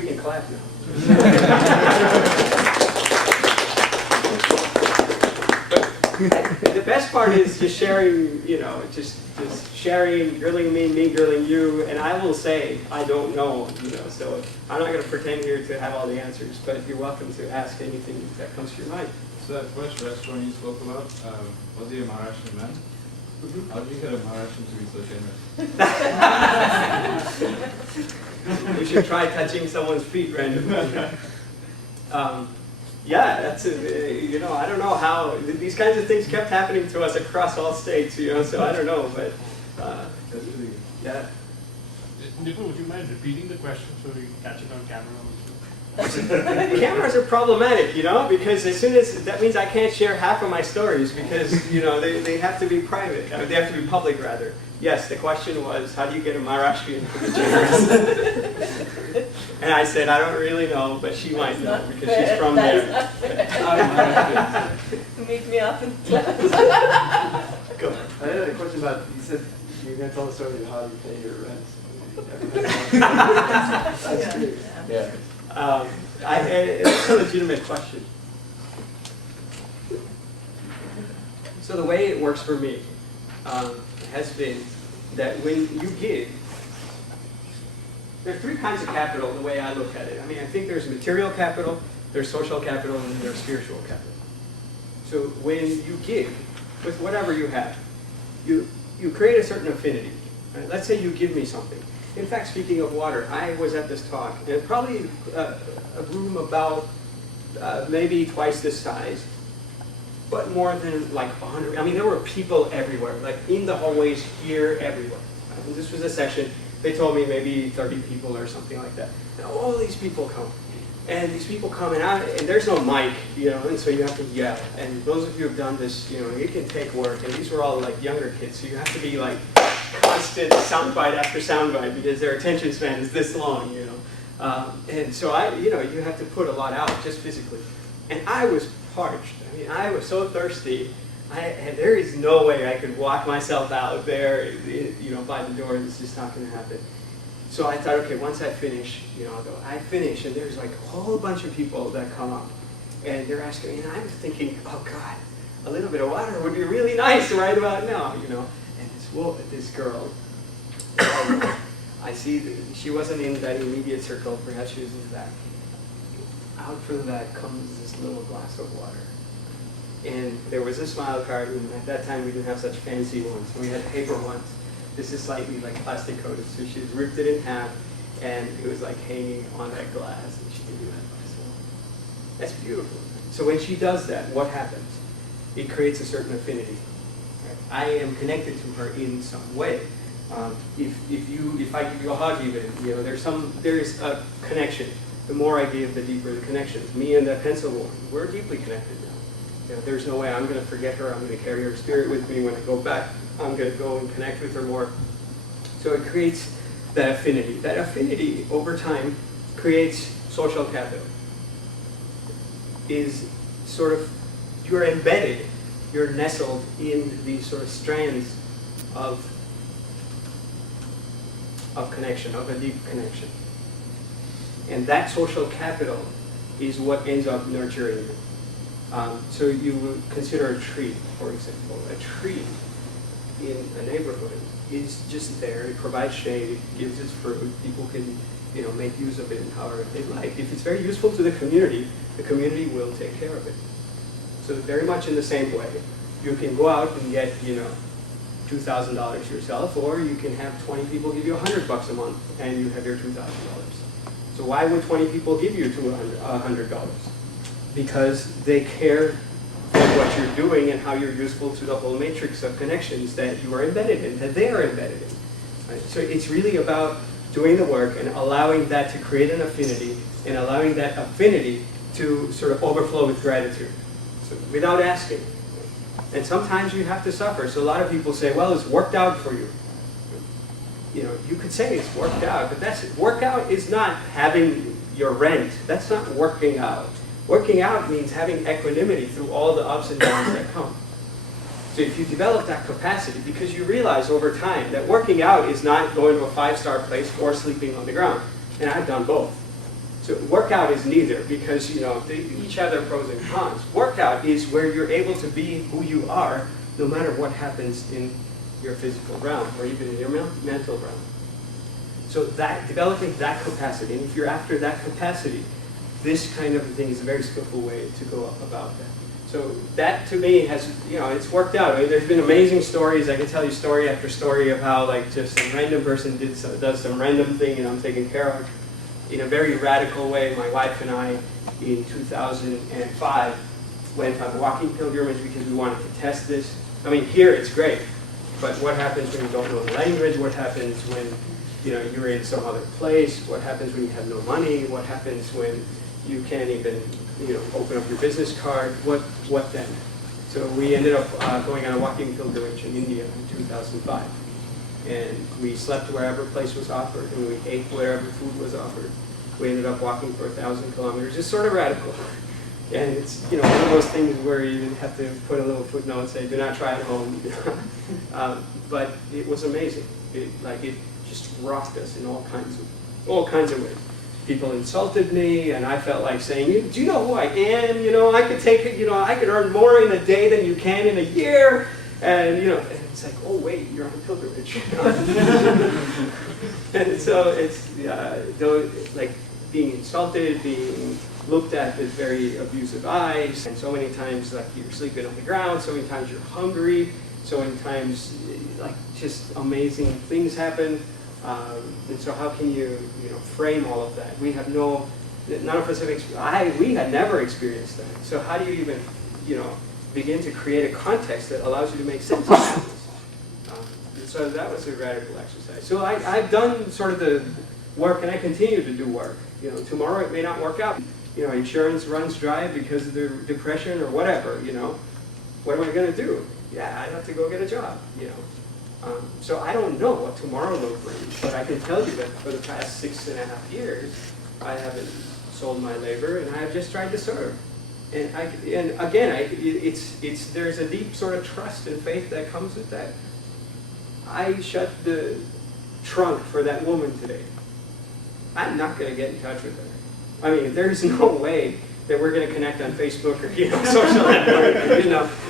You can clap now. The best part is just sharing, just sharing, grilling me grilling you, and I will say, I don't know, so I'm not going to pretend here to have all the answers, but you're welcome to ask anything that comes to your mind. So that first restaurant you spoke about, was he a Maharashtrian man? Mm-hmm. How did you get a Maharashtrian to be so generous? We should try touching someone's feet randomly. Yeah, that's I don't know how these kinds of things kept happening to us across all states, so I don't know, but that's really good. Yeah. Nipun, would you mind repeating the question so we catch it on camera? Cameras are problematic, because as soon as that means I can't share half of my stories because they have to be private. They have to be public rather. yes, the question was, how do you get a Maharashtrian to be generous? And I said, I don't really know, but she might know because she's from there. Meet me up in class. Go. I had a question about, you said you were going to tell the story of how you pay your rent. That's great. Yeah. It's a legitimate question. So the way it works for me has been that when you give, there are three kinds of capital the way I look at it. I mean, I think there's material capital, there's social capital, and there's spiritual capital. So when you give with whatever you have, you create a certain affinity. Right? Let's say you give me something. In fact, speaking of water, I was at this talk, and probably a room about maybe twice this size, but more than like 100. I mean, there were people everywhere, like in the hallways here, everywhere. And this was a session. They told me maybe 30 people or something like that. And all these people come. And these people come and there's no mic, you know, and so you have to yell. And those of you who have done this, you know, it can take work. And these were all like younger kids, so you have to be like constant soundbite after soundbite because their attention span is this long, you know. And so you have to put a lot out just physically. And I was parched. I mean, I was so thirsty. And there is no way I could walk myself out there, you know, by the door. It's just not going to happen. So I thought, okay, once I finish, you know, I'll go. I finish, and there's like a whole bunch of people that come up, and they're asking me, and I'm thinking, oh God, a little bit of water would be really nice right about now, you know. And this girl, I see that she wasn't in that immediate circle. Perhaps she was in the back. Out from that comes this little glass of water. And there was a smile card, and at that time we didn't have such fancy ones. We had paper ones. This is slightly like plastic coated, so she ripped it in half, and it was like hanging on that glass, and she gave me that glass of water. That's beautiful. So when she does that, what happens? It creates a certain affinity. Right? I am connected to her in some way. If I give you a hug, even, you know, there's a connection. The more I give, the deeper the connections. Me and that pencil woman, we're deeply connected now. You know, there's no way I'm going to forget her. I'm going to carry her spirit with me when I go back. I'm going to go and connect with her more. So it creates that affinity. That affinity, over time, creates social capital. Is sort of, you're embedded, you're nestled in these sort of strands of connection, of a deep connection. And that social capital is what ends up nurturing you. So you would consider a tree, for example. A tree in a neighborhood is just there. It provides shade. It gives its fruit. People can, you know, make use of it however they like. If it's very useful to the community will take care of it. So very much in the same way, you can go out and get, you know, $2,000 yourself, or you can have 20 people give you $100 a month, and you have your $2,000. So why would 20 people give you $100? Because they care for what you're doing and how you're useful to the whole matrix of connections that you are embedded in, that they are embedded in. Right? So it's really about doing the work and allowing that to create an affinity, and allowing that affinity to sort of overflow with gratitude, so without asking. And sometimes you have to suffer. So a lot of people say, well, it's worked out for you. You know, you could say it's worked out, but work out is not having your rent. That's not working out. Working out means having equanimity through all the ups and downs that come. So if you develop that capacity, because you realize over time that working out is not going to a 5-star place or sleeping on the ground. And I've done both. So workout is neither, because, you know, they each have their pros and cons. Workout is where you're able to be who you are no matter what happens in your physical realm or even in your mental realm. So that, developing that capacity, and if you're after that capacity, this kind of thing is a very skillful way to go about that. So that, to me, has, you know, it's worked out. I mean, there's been amazing stories. I can tell you story after story of how, like, just some random person does some random thing and I'm taken care of. In a very radical way, my wife and I, in 2005, went on a walking pilgrimage because we wanted to test this. I mean, here it's great, but what happens when you don't know the language? What happens when, you know, you're in some other place? What happens when you have no money? What happens when you can't even, you know, open up your business card? What then? So we ended up going on a walking pilgrimage in India in 2005. and we slept wherever place was offered, and we ate wherever food was offered. We ended up walking for 1,000 kilometers. It's sort of radical. And it's, you know, one of those things where you have to put a little footnote and say, do not try at home. But it was amazing. It just rocked us in all kinds of ways. People insulted me, and I felt like saying, do you know who I am? You know, I could take it, you know, I could earn more in a day than you can in a year. And, you know, and it's like, oh, wait, you're on a pilgrimage. And so it's, like, being insulted, being looked at with very abusive eyes, and so many times, like, you're sleeping on the ground, so many times you're hungry, so many times, like, just amazing things happen. And so how can you frame all of that? We have none of us have, we had never experienced that. So how do you even, begin to create a context that allows you to make sense of things? And so that was a radical exercise. So I've done sort of the work, and I continue to do work. Tomorrow it may not work out. Insurance runs dry because of the depression or whatever, What am I going to do? Yeah, I have to go get a job, So I don't know what tomorrow will bring, but I can tell you that for the past 6.5 years, I haven't sold my labor, and I have just tried to serve. And again, there's a deep sort of trust and faith that comes with that. I shut the trunk for that woman today. I'm not going to get in touch with her. I mean, there's no way that we're going to connect on Facebook or social network.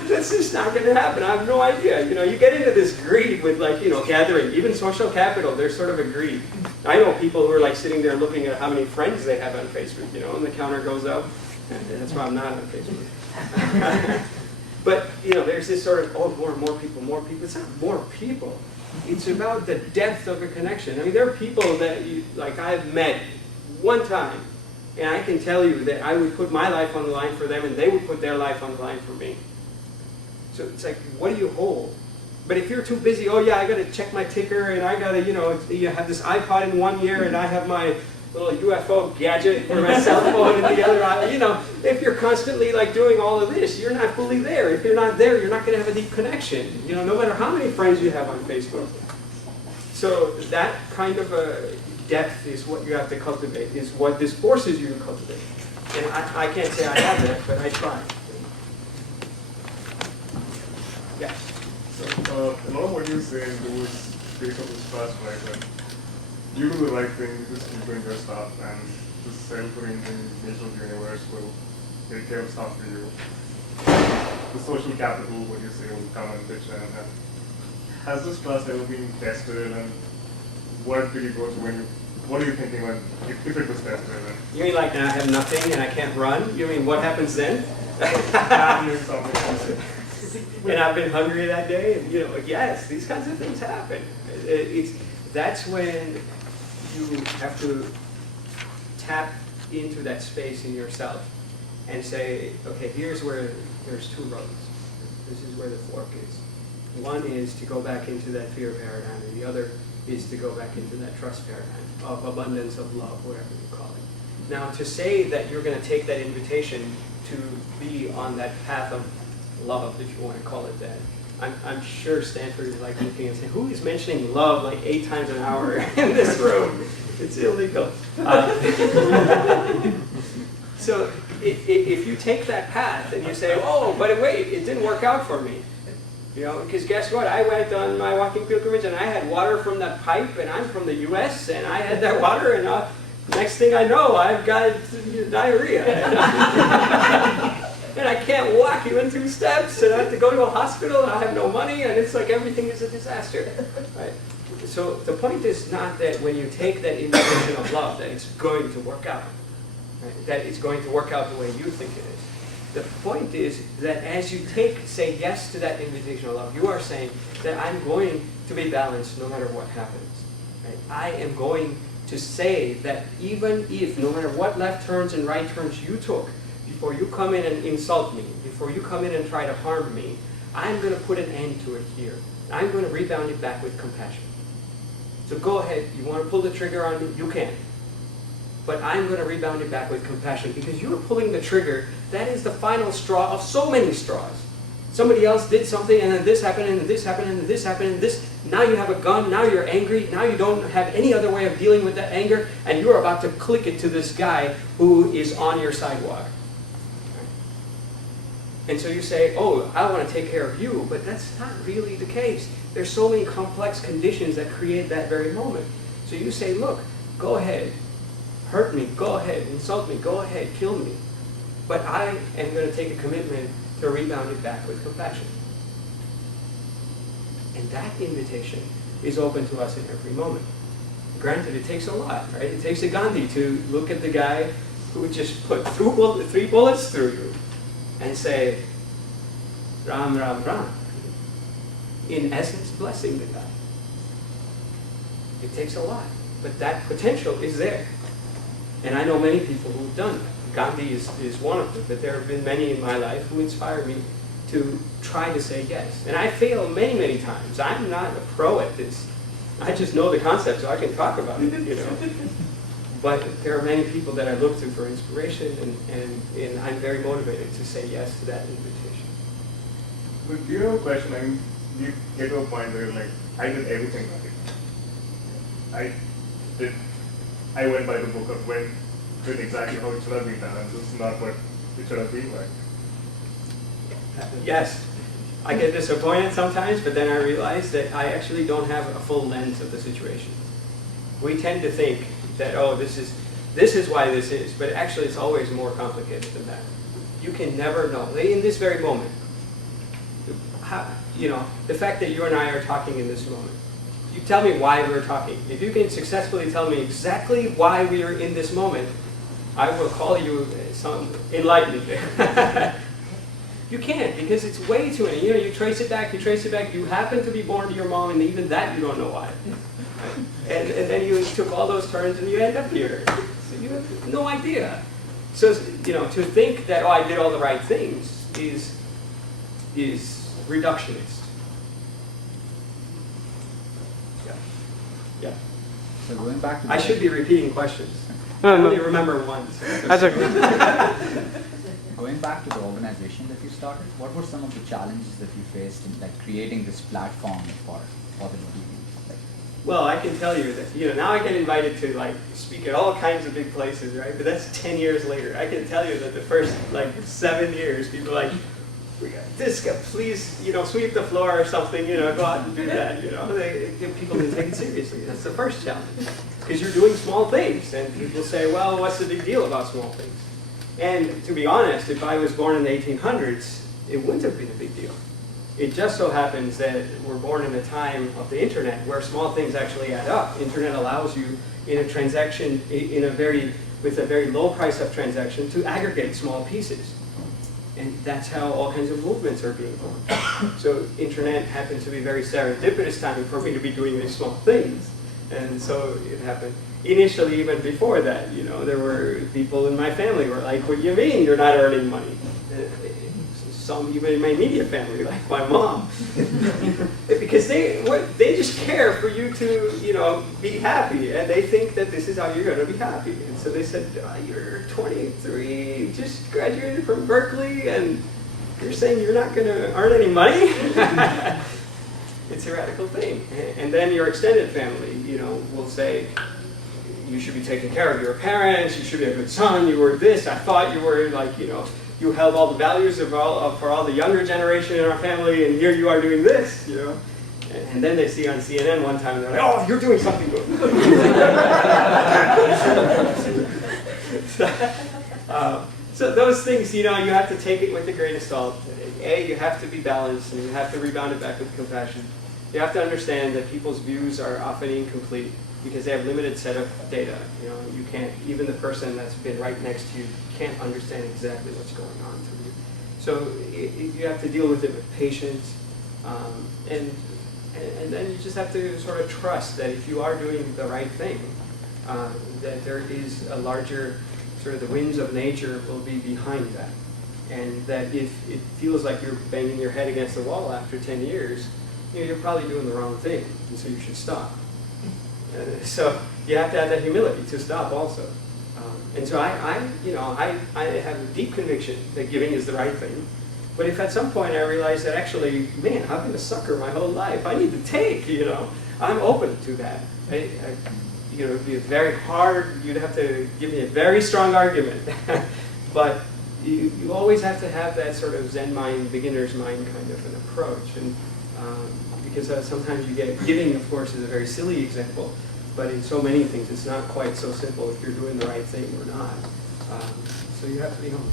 That's just not going to happen. I have no idea. You get into this greed with gathering, even social capital. There's sort of a greed. I know people who are sitting there looking at how many friends they have on Facebook. And the counter goes up. And that's why I'm not on Facebook. But there's this sort of more people. It's not more people. It's about the depth of a connection. I mean, there are people that I've met one time. And I can tell you that I would put my life on the line for them, and they would put their life on the line for me. So it's like, what do you hold? But if you're too busy, I got to check my ticker, and I got to, you have this iPod in one ear, and I have my little UFO gadget for my cell phone in the other eye. If you're constantly doing all of this, you're not fully there. If you're not there, you're not going to have a deep connection. No matter how many friends you have on Facebook. So that kind of a depth is what you have to cultivate, is what this forces you to cultivate. And I can't say I have that, but I try. Yeah. So, a lot of what you say and do is based on this trust, right? When you do the right thing, you just keep doing your stuff, and the self-arranging nature of the universe will take care of stuff for you. The social capital, what you say, will come and pitch in. And has this trust ever been tested, and what did you go through what are you thinking when, if it was tested? You mean I have nothing and I can't run? You mean what happens then? And I've been hungry that day, and yes, these kinds of things happen. That's when you have to tap into that space in yourself and say, okay, here's where there's two roads. This is where the fork is. One is to go back into that fear paradigm, and the other is to go back into that trust paradigm of abundance, of love, whatever you call it. Now, to say that you're going to take that invitation to be on that path of love, if you want to call it that, I'm sure Stanford is looking and saying, who is mentioning love 8 times an hour in this room? It's illegal. So if you take that path and you say, oh, but wait, it didn't work out for me. Because guess what? I went on my walking pilgrimage, and I had water from that pipe, and I'm from the U.S., and I had that water, and next thing I know, I've got diarrhea. And I can't walk even 2 steps, and I have to go to a hospital, and I have no money, and it's like everything is a disaster. Right? So the point is not that when you take that invitation of love, that it's going to work out. Right? That it's going to work out the way you think it is. The point is that as you say yes to that invitation of love, you are saying that I'm going to be balanced no matter what happens. Right? I am going to say that even if, no matter what left turns and right turns you took, before you come in and insult me, before you come in and try to harm me, I'm going to put an end to it here. I'm going to rebound it back with compassion. So go ahead, you want to pull the trigger on me? You can. But I'm going to rebound it back with compassion, because you're pulling the trigger. That is the final straw of so many straws. Somebody else did something, and then this happened, and this happened, and this happened, and this. Now you have a gun, now you're angry, now you don't have any other way of dealing with that anger, and you're about to click it to this guy who is on your sidewalk. And so you say, oh, I want to take care of you, but that's not really the case. There's so many complex conditions that create that very moment. So you say, look, go ahead, hurt me, go ahead, insult me, go ahead, kill me. But I am going to take a commitment to rebound it back with compassion. And that invitation is open to us in every moment. Granted, it takes a lot, right? It takes a Gandhi to look at the guy who just put 3 bullets through you and say, Ram, Ram, Ram. In essence, blessing the guy. It takes a lot, but that potential is there. And I know many people who've done that. Gandhi is one of them, but there have been many in my life who inspire me to try to say yes. And I fail many, many times. I'm not a pro at this. I just know the concept, so I can talk about it, you know. But there are many people that I look to for inspiration, and I'm very motivated to say yes to that invitation. But do you have a question? I mean, you get to a point where like, I did everything right. I went by the book of when did exactly how it should have been done, and this is not what it should have been like. Yes, I get disappointed sometimes, but then I realize that I actually don't have a full lens of the situation. We tend to think that, oh, this is why this is, but actually it's always more complicated than that. You can never know. In this very moment, you know, the fact that you and I are talking in this moment, you tell me why we're talking. If you can successfully tell me exactly why we are in this moment, I will call you some enlightened. You can't, because it's way too many. You know, you trace it back, you happen to be born to your mom, and even that you don't know why. And then you took all those turns and you end up here. So you have no idea. So, you know, to think that, oh, I did all the right things is reductionist. Yeah. So going back to I should be repeating questions. I only remember one. So. That's okay. Going back to the organization that you started, what were some of the challenges that you faced in like creating this platform for the DBs? Like, Well, I can tell you that, you know, now I get invited to like speak at all kinds of big places, right? But that's 10 years later. I can tell you that the first like 7 years, people are like, we got this guy, please, you know, sweep the floor or something, you know, go out and do that, you know. People didn't take it seriously. That's the first challenge. Because you're doing small things, and people say, well, what's the big deal about small things? And to be honest, if I was born in the 1800s, it wouldn't have been a big deal. It just so happens that we're born in a time of the internet where small things actually add up. Internet allows you in a transaction, with a very low price of transaction, to aggregate small pieces. And that's how all kinds of movements are being born. So internet happened to be a very serendipitous time for me to be doing these small things. And so it happened. Initially, even before that, you know, there were people in my family who were like, what do you mean you're not earning money? Some even in my immediate family, like my mom. Because they just care for you to, you know, be happy. And they think that this is how you're going to be happy. And so they said, you're 23, just graduated from Berkeley, and you're saying you're not going to earn any money? It's a radical thing. And then your extended family, you know, will say, you should be taking care of your parents, you should be a good son, you were this, I thought you were like, you know, you held all the values for all the younger generation in our family, and here you are doing this, you know. And then they see on CNN one time, and they're like, oh, you're doing something good. So those things, you know, you have to take it with a grain of salt. You have to be balanced, and you have to rebound it back with compassion. You have to understand that people's views are often incomplete because they have limited set of data. You know, you can't, even the person that's been right next to you can't understand exactly what's going on to you. So you have to deal with it with patience, and then you just have to sort of trust that if you are doing the right thing, that there is a larger, sort of the winds of nature will be behind that. And that if it feels like you're banging your head against the wall after 10 years, you know, you're probably doing the wrong thing, and so you should stop. So you have to have that humility to stop also. And so I have a deep conviction that giving is the right thing, But if at some point I realize that actually, man, I've been a sucker my whole life, I need to take, I'm open to that. It'd be very hard, you'd have to give me a very strong argument. But you always have to have that sort of Zen mind, beginner's mind kind of an approach. And because sometimes you get, giving of course is a very silly example, but in so many things it's not quite so simple if you're doing the right thing or not. So you have to be humble.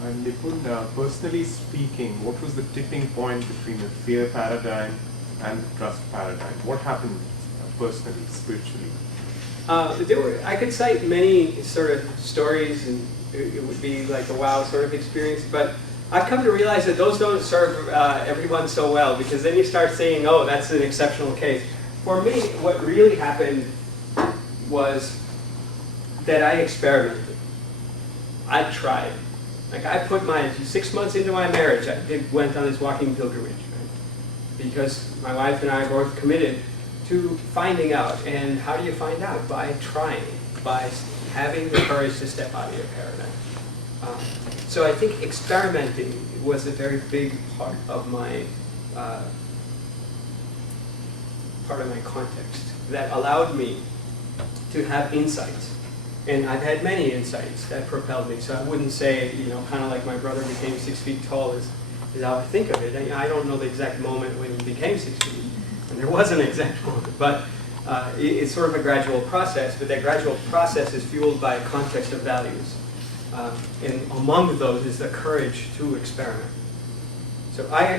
And Nipun, personally speaking, what was the tipping point between the fear paradigm and the trust paradigm? What happened personally, spiritually? I could cite many sort of stories, and it would be like a wow sort of experience, but I've come to realize that those don't serve everyone so well, because then you start saying, oh, that's an exceptional case. For me, what really happened was that I experimented. I tried. Like I put 6 months into my marriage, I went on this walking pilgrimage, right? Because my wife and I are both committed to finding out. And how do you find out? By trying, by having the courage to step out of your paradigm. So I think experimenting was a very big part of my context that allowed me to have insights. And I've had many insights that propelled me. So I wouldn't say, kind of like my brother became 6 feet tall is how I think of it. I don't know the exact moment when he became 6 feet. And there was an exact moment. But it's sort of a gradual process. But that gradual process is fueled by a context of values. And among those is the courage to experiment. So I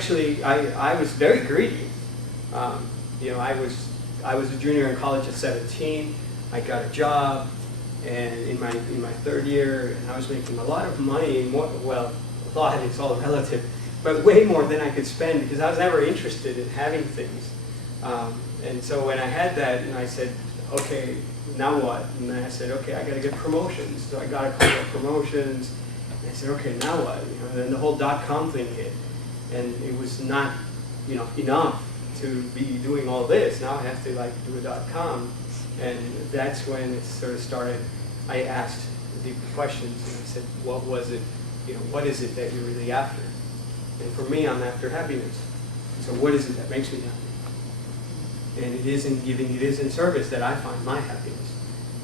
was very greedy. I was a junior in college at 17. I got a job. And in my third year, and I was making a lot of money, a lot, it's all relative, but way more than I could spend because I was never interested in having things. And so when I had that, and I said, okay, now what? And then I said, okay, I got to get promotions. So I got a couple of promotions. And I said, okay, now what? And then the whole .com thing hit, and it was not, enough to be doing all this. Now I have to do a .com. And that's when it sort of started. I asked deep questions, and I said, what was it, what is it that you're really after? And for me, I'm after happiness. So what is it that makes me happy? And it is in giving, it is in service that I find my happiness.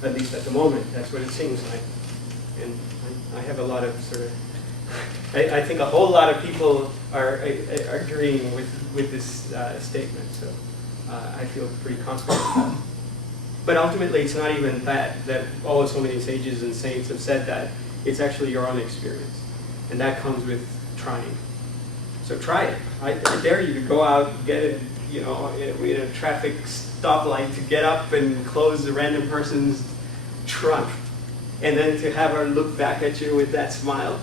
At least at the moment, that's what it seems like. And I have a lot of sort of, I think a whole lot of people are agreeing with this statement. So I feel pretty confident about it. But ultimately, it's not even that so many sages and saints have said that. It's actually your own experience. And that comes with trying. So try it. I dare you to go out, get it, in a traffic stoplight, to get up and close a random person's trunk. And then to have her look back at you with that smile.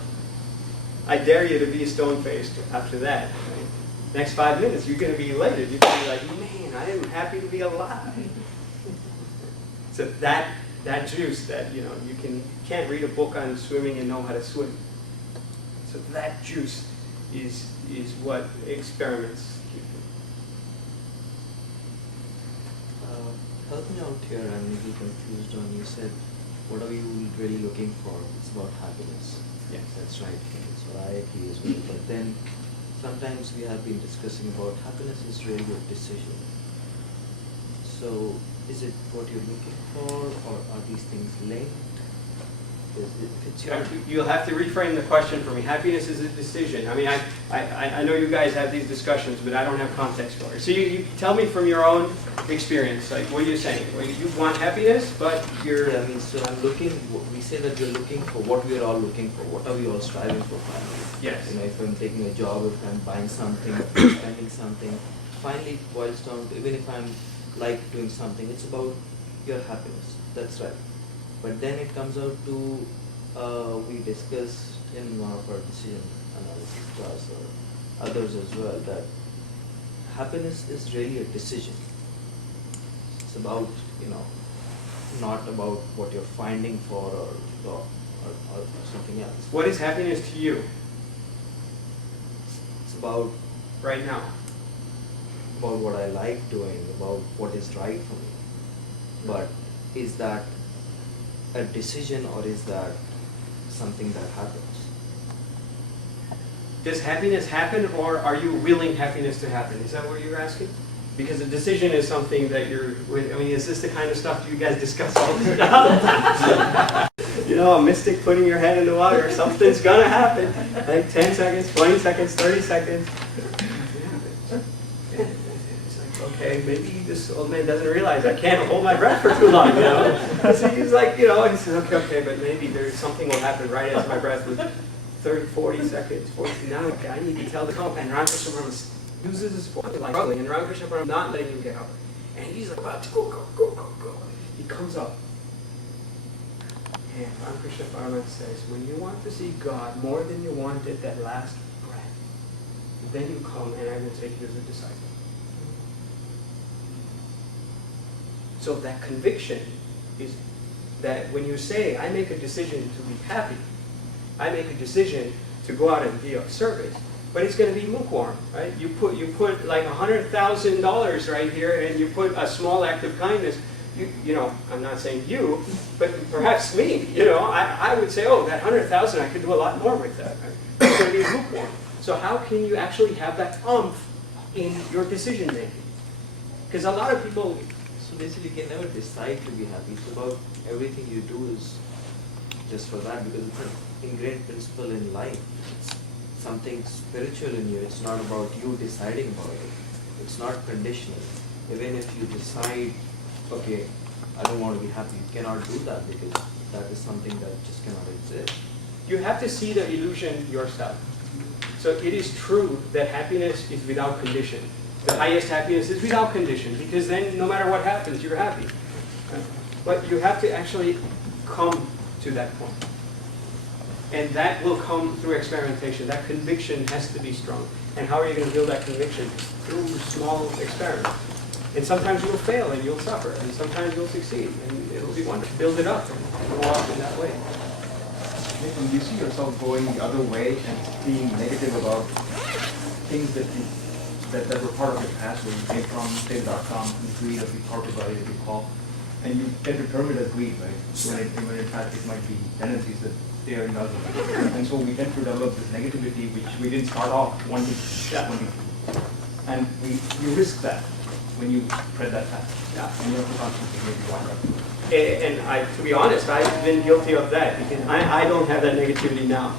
I dare you to be stone-faced after that. Right? Next 5 minutes, you're going to be elated. You're going to be like, man, I am happy to be alive. So that juice that, you can't read a book on swimming and know how to swim. So that juice is what experiments give you. Help me out here, I'm a little confused on, you said, what are you really looking for? It's about happiness. Yes. That's right. That's what I agree as well. But then, sometimes we have been discussing about happiness is really a decision. So, is it what you're looking for, or are these things linked? You'll have to reframe the question for me. Happiness is a decision. I mean, I know you guys have these discussions, but I don't have context for it. So you tell me from your own experience, like, what are you saying? Well, you want happiness, but you're... Yeah, so I'm looking, we say that we're looking for what we're all looking for. What are we all striving for finally? Yes. If I'm taking a job, if I'm buying something, if I'm spending something, finally it boils down to, even if I'm doing something, it's about your happiness. That's right. But then it comes out to, we discussed in one of our decision analysis class or others as well, that happiness is really a decision. It's about, not about what you're finding for or something else. What is happiness to you? It's about right now. About what I like doing, about what is right for me. But is that a decision, or is that something that happens. Does happiness happen, or are you willing happiness to happen? Is that what you're asking? Because a decision is something that I mean, is this the kind of stuff you guys discuss all the time? You know, a mystic putting your head in the water, something's gonna happen. Like 10 seconds, 20 seconds, 30 seconds. It's like, okay, maybe this old man doesn't realize I can't hold my breath for too long, you know? So he's like, you know, he says, okay, but maybe there's something will happen right as my breath was 30, 40 seconds, 40, now I need to tell the company, and Ramakrishna Paramahansa uses his voice like struggling, and Ramakrishna Paramahansa not letting him get up. And he's like, about to go. He comes up. And Ramakrishna Paramahansa says, when you want to see God more than you wanted that last breath, then you come and I will take you as a disciple. So that conviction is that when you say, I make a decision to be happy, I make a decision to go out and be of service, but it's going to be lukewarm, right? You put like $100,000 right here, and you put a small act of kindness. You know, I'm not saying you, but perhaps me. You know, I would say, oh, that 100,000, I could do a lot more with that. Right? It's going to be lukewarm. So how can you actually have that oomph in your decision making? Because a lot of people. So basically, you can never decide to be happy. It's about everything you do is just for that, because it's an ingrained principle in life. It's something spiritual in you. It's not about you deciding about it. It's not conditional. Even if you decide, okay, I don't want to be happy, you cannot do that, because that is something that just cannot exist. You have to see the illusion yourself. So it is true that happiness is without condition. The highest happiness is without condition, because then no matter what happens, you're happy. But you have to actually come to that point. And that will come through experimentation. That conviction has to be strong. And how are you going to build that conviction? Through small experiments. And sometimes you'll fail and you'll suffer, and sometimes you'll succeed, and it'll be wonderful. Build it up and go off in that way. Nipun, you see yourself going the other way and being negative about things that were part of your past, where you came from, say.com, the greed of the corporate body that you call, and you tend to term it as greed, right? When in fact it might be tendencies that they are indulgent. And so we tend to develop this negativity which we didn't start off wanting. And you risk that when you tread that path. Yeah. And you have to constantly maybe wind up. And to be honest, I've been guilty of that, because I don't have that negativity now.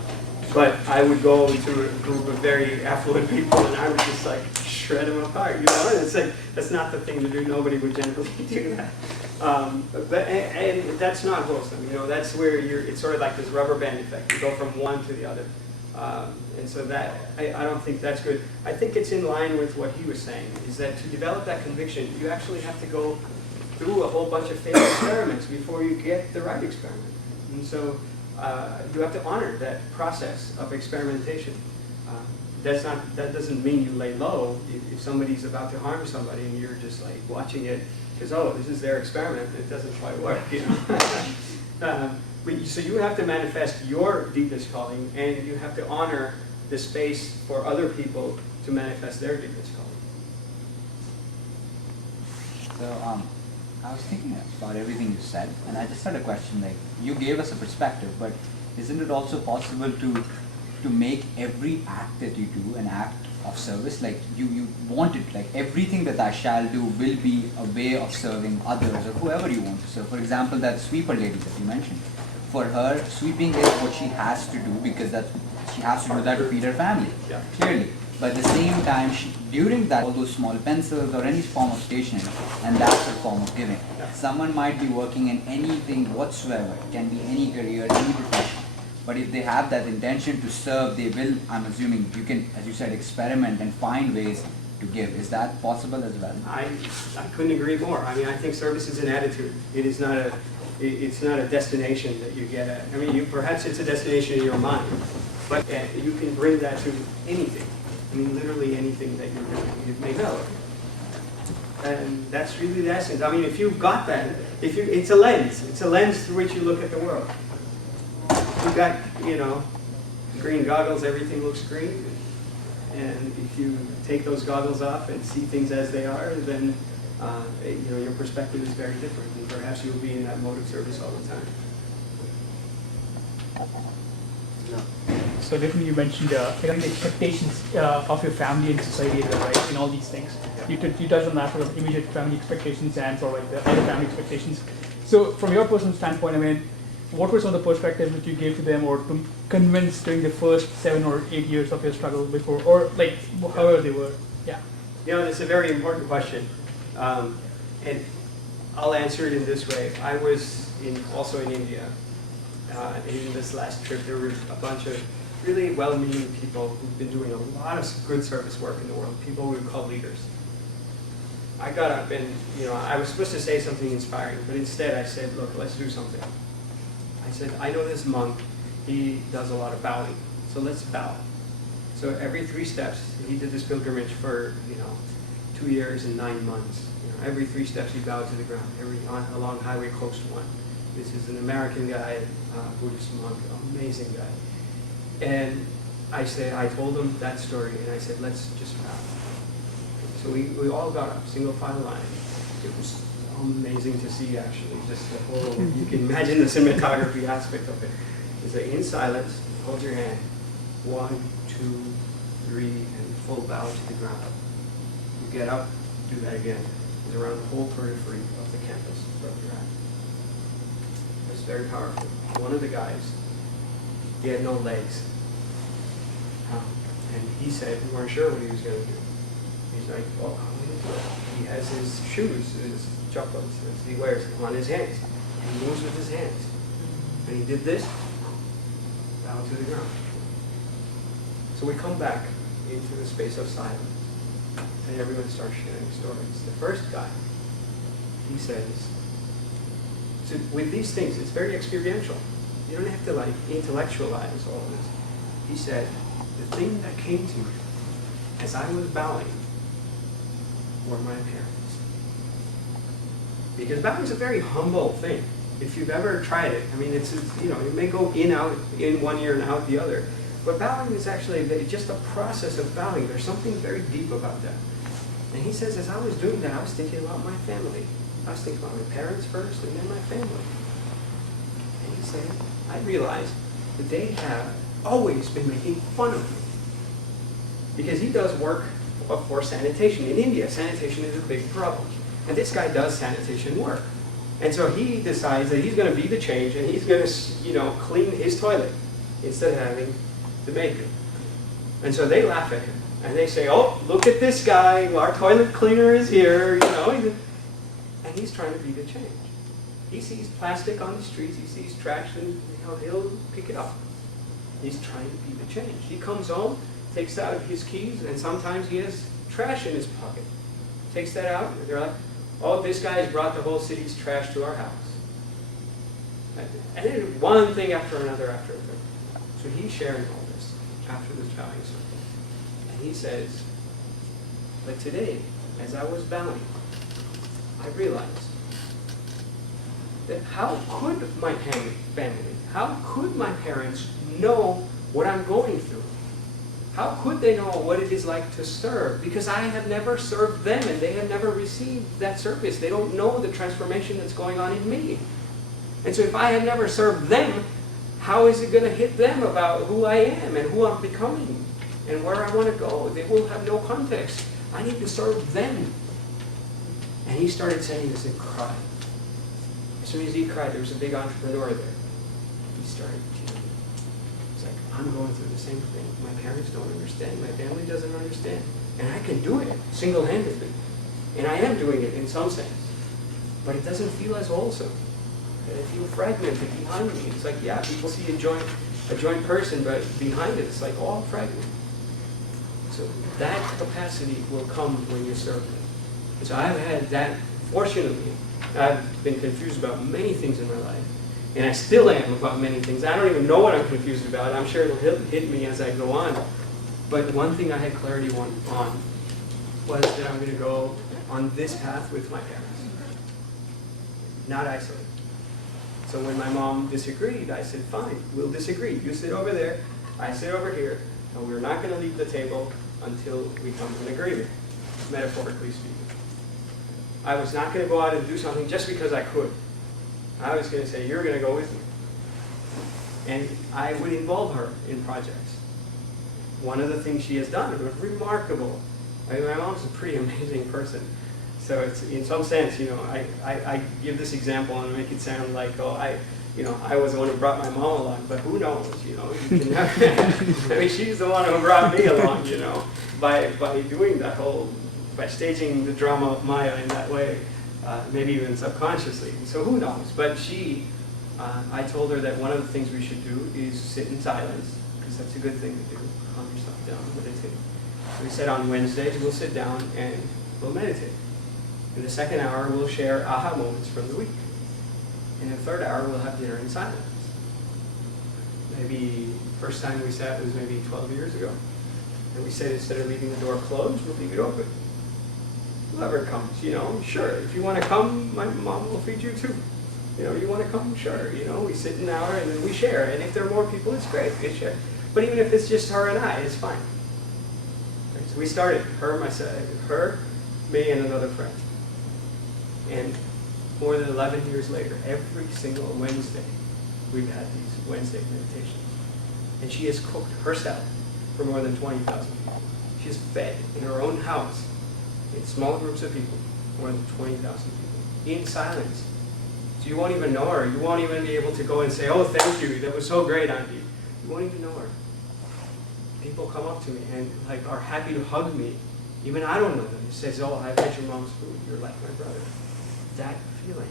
But I would go to a group of very affluent people, and I would just like shred them apart, you know? And it's like, that's not the thing to do. Nobody would generally do that. And that's not wholesome, you know? That's where it's sort of like this rubber band effect. You go from one to the other. And so that, I don't think that's good. I think it's in line with what he was saying, is that to develop that conviction, you actually have to go through a whole bunch of failed experiments before you get the right experiment. And so you have to honor that process of experimentation. That doesn't mean you lay low. If somebody's about to harm somebody and you're just like watching it, because, oh, this is their experiment, it doesn't quite work, you know. So you have to manifest your deepest calling, and you have to honor the space for other people to manifest their deepest calling. So I was thinking about everything you said, and I just had a question. Like, you gave us a perspective, but isn't it also possible to make every act that you do an act of service? Like you want it, like everything that I shall do will be a way of serving others or whoever you want to serve. For example, that sweeper lady that you mentioned. For her, sweeping is what she has to do, because she has to do that to feed her family, clearly. But at the same time, during that, all those small pencils or any form of stationery, and that's her form of giving. Someone might be working in anything whatsoever, it can be any career, any profession. But if they have that intention to serve, they will, I'm assuming, you can, as you said, experiment and find ways to give. Is that possible as well? I couldn't agree more. I mean, I think service is an attitude. It is not it's not a destination that you get at. I mean, perhaps it's a destination in your mind, but you can bring that to anything. I mean, literally anything that you're doing. It may know. And that's really the essence. I mean, if you've got that, it's a lens. It's a lens through which you look at the world. You've got, you know, green goggles, everything looks green. And if you take those goggles off and see things as they are, then you know, your perspective is very different. And perhaps you'll be in that mode of service all the time. No. So definitely you mentioned regarding the expectations of your family and society as well, right, in all these things. You touched on that sort of immediate family expectations and sort of like the other family expectations. So from your personal standpoint, I mean, what were some of the perspectives that you gave to them or to convince during the first 7 or 8 years of your struggle before, or like however they were? Yeah. You know, it's a very important question. And I'll answer it in this way. I was also in India. In this last trip, there were a bunch of really well-meaning people who've been doing a lot of good service work in the world, people we would call leaders. I got up and, you know, I was supposed to say something inspiring, but instead I said, look, let's do something. I said, I know this monk, he does a lot of bowing, so let's bow. So every 3 steps, he did this pilgrimage for, 2 years and 9 months. Every 3 steps he bowed to the ground, along Highway Coast 1. This is an American guy, Buddhist monk, amazing guy. And I told him that story, and I said, let's just bow. So we all got up, single file line. It was amazing to see, actually, just the whole, you can imagine the cinematography aspect of it. It's like in silence, hold your hand, 1, 2, 3, and full bow to the ground. You get up, do that again. It's around the whole periphery of the campus where you're at. It's very powerful. One of the guys, he had no legs. And he said we weren't sure what he was going to do. He's like, well, how am I going to do it? He has his shoes, his chappals, he wears on his hands. And he moves with his hands. And he did this, bow to the ground. So we come back into the space of silence. And everyone starts sharing stories. The first guy, he says, so with these things, it's very experiential. You don't have to like intellectualize all this. He said, the thing that came to me as I was bowing were my parents. Because bowing is a very humble thing. If you've ever tried it, I mean, it's it may go in, out, in one ear and out the other. But bowing is actually just a process of bowing. There's something very deep about that. And he says, as I was doing that, I was thinking about my family. I was thinking about my parents first and then my family. And he said, I realized that they have always been making fun of me. Because he does work for sanitation. In India, sanitation is a big problem. And this guy does sanitation work. And so he decides that he's going to be the change and he's going to, clean his toilet instead of having the maid do. And so they laugh at him. And they say, oh, look at this guy, our toilet cleaner is here, and he's trying to be the change. He sees plastic on the streets, he sees trash, and he'll pick it up. He's trying to be the change. He comes home, takes out his keys, and sometimes he has trash in his pocket. Takes that out, and they're like, oh, this guy's brought the whole city's trash to our house. And then one thing after another after another. So he's sharing all this after this bowing circle. He says, but today, as I was bowing, I realized that how could my family, how could my parents know what I'm going through? How could they know what it is like to serve? Because I have never served them and they have never received that service. They don't know the transformation that's going on in me. And so if I have never served them, how is it going to hit them about who I am and who I'm becoming? And where I want to go. They will have no context. I need to serve them. And he started saying this and cried. As soon as he cried, there was a big entrepreneur there. He started tearing. He's like, I'm going through the same thing. My parents don't understand. My family doesn't understand. And I can do it single-handedly. And I am doing it in some sense. But it doesn't feel as wholesome. And I feel fragmented behind me. It's like, yeah, people see a joint person, but behind it, it's like all fragmented. So that capacity will come when you serve them. And so I've had that, fortunately, I've been confused about many things in my life. And I still am about many things. I don't even know what I'm confused about. I'm sure it'll hit me as I go on. But one thing I had clarity on was that I'm going to go on this path with my parents. Not isolate. So when my mom disagreed, I said, fine, we'll disagree. You sit over there, I sit over here, and we're not going to leave the table until we come to an agreement, metaphorically speaking. I was not going to go out and do something just because I could. I was going to say, you're going to go with me. And I would involve her in projects. One of the things she has done was remarkable. I mean, my mom's a pretty amazing person. So it's, in some sense, you know, I give this example and make it sound like, oh, I was the one who brought my mom along, but who knows, you know, you can never, I mean, she's the one who brought me along, you know, by doing that whole, by staging the drama of Maya in that way, maybe even subconsciously. So who knows? But I told her that one of the things we should do is sit in silence, because that's a good thing to do, calm yourself down, meditate. So we said on Wednesdays we'll sit down and we'll meditate. In the second hour we'll share aha moments from the week. In the third hour we'll have dinner in silence. Maybe first time we sat was maybe 12 years ago. And we said instead of leaving the door closed, we'll leave it open. Whoever comes, you know, sure. If you want to come, my mom will feed you too. You know, you want to come, sure. You know, we sit an hour and then we share. And if there are more people, it's great, we share. But even if it's just her and I, it's fine. Right? So we started, her, me, and another friend. And more than 11 years later, every single Wednesday, we've had these Wednesday meditations. And she has cooked herself for more than 20,000 people. She has fed in her own house, in small groups of people, more than 20,000 people, in silence. So you won't even know her. You won't even be able to go and say, oh, thank you, that was so great, Auntie. You won't even know her. People come up to me and like are happy to hug me. Even I don't know them. It says, oh, I've had your mom's food. You're like my brother. That feeling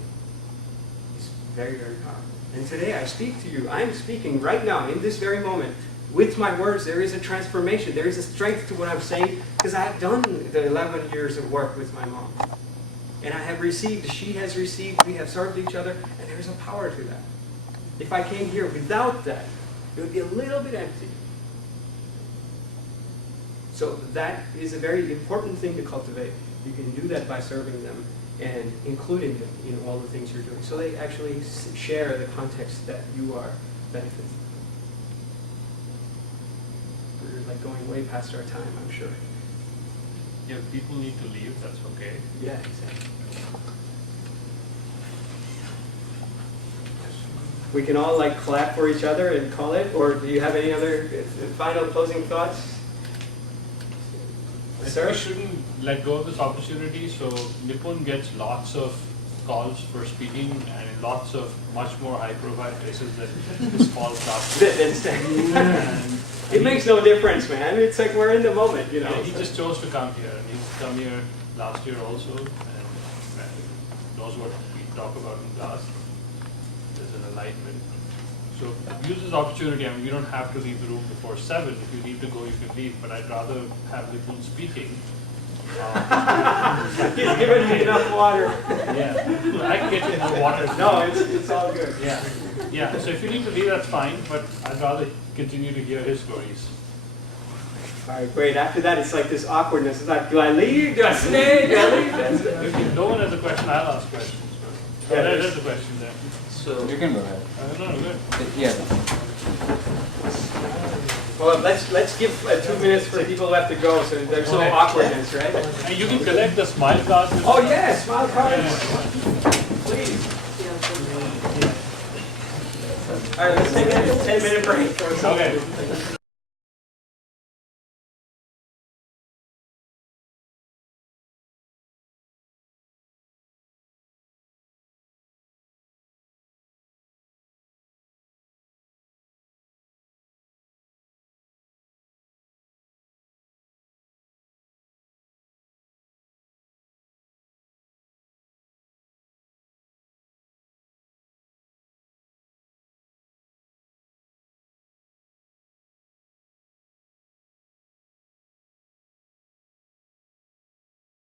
is very, very powerful. And today I speak to you. I'm speaking right now, in this very moment. With my words, there is a transformation. There is a strength to what I'm saying because I have done the 11 years of work with my mom. And I have received, she has received, we have served each other, and there is a power to that. If I came here without that, it would be a little bit empty. So that is a very important thing to cultivate. You can do that by serving them and including them in all the things you're doing. So they actually share the context that you are benefiting. We're like going way past our time, I'm sure. Yeah, people need to leave, that's okay. Yeah, exactly. We can all like clap for each other and call it, or do you have any other final closing thoughts? I think we shouldn't let go of this opportunity. So Nipun gets lots of calls for speaking and lots of much more high-profile places than this small class. And it makes no difference, man. It's like we're in the moment, you know. yeah, he just chose to come here, and he's come here last year also, and knows what we talk about in class. There's an alignment. So use this opportunity. I mean, you don't have to leave the room before 7. If you need to go, you can leave. But I'd rather have Nipun speaking. He's given me enough water. Yeah, I can get you more water. No, it's all good. Yeah, yeah. So if you need to leave, that's fine. But I'd rather continue to hear his stories. All right, great. After that, it's like this awkwardness. It's like, do I leave? Do I stay? Do I leave? That's it. If no one has a question, I'll ask questions. Yeah, There's a question there. So You can go ahead. No, good. Yeah. Well, let's give 2 minutes for people who have to go, so there's no Okay. awkwardness, right? And you can collect the smile cards. Oh yes, smile cards. Please. All right, let's take a 10-minute break. Okay.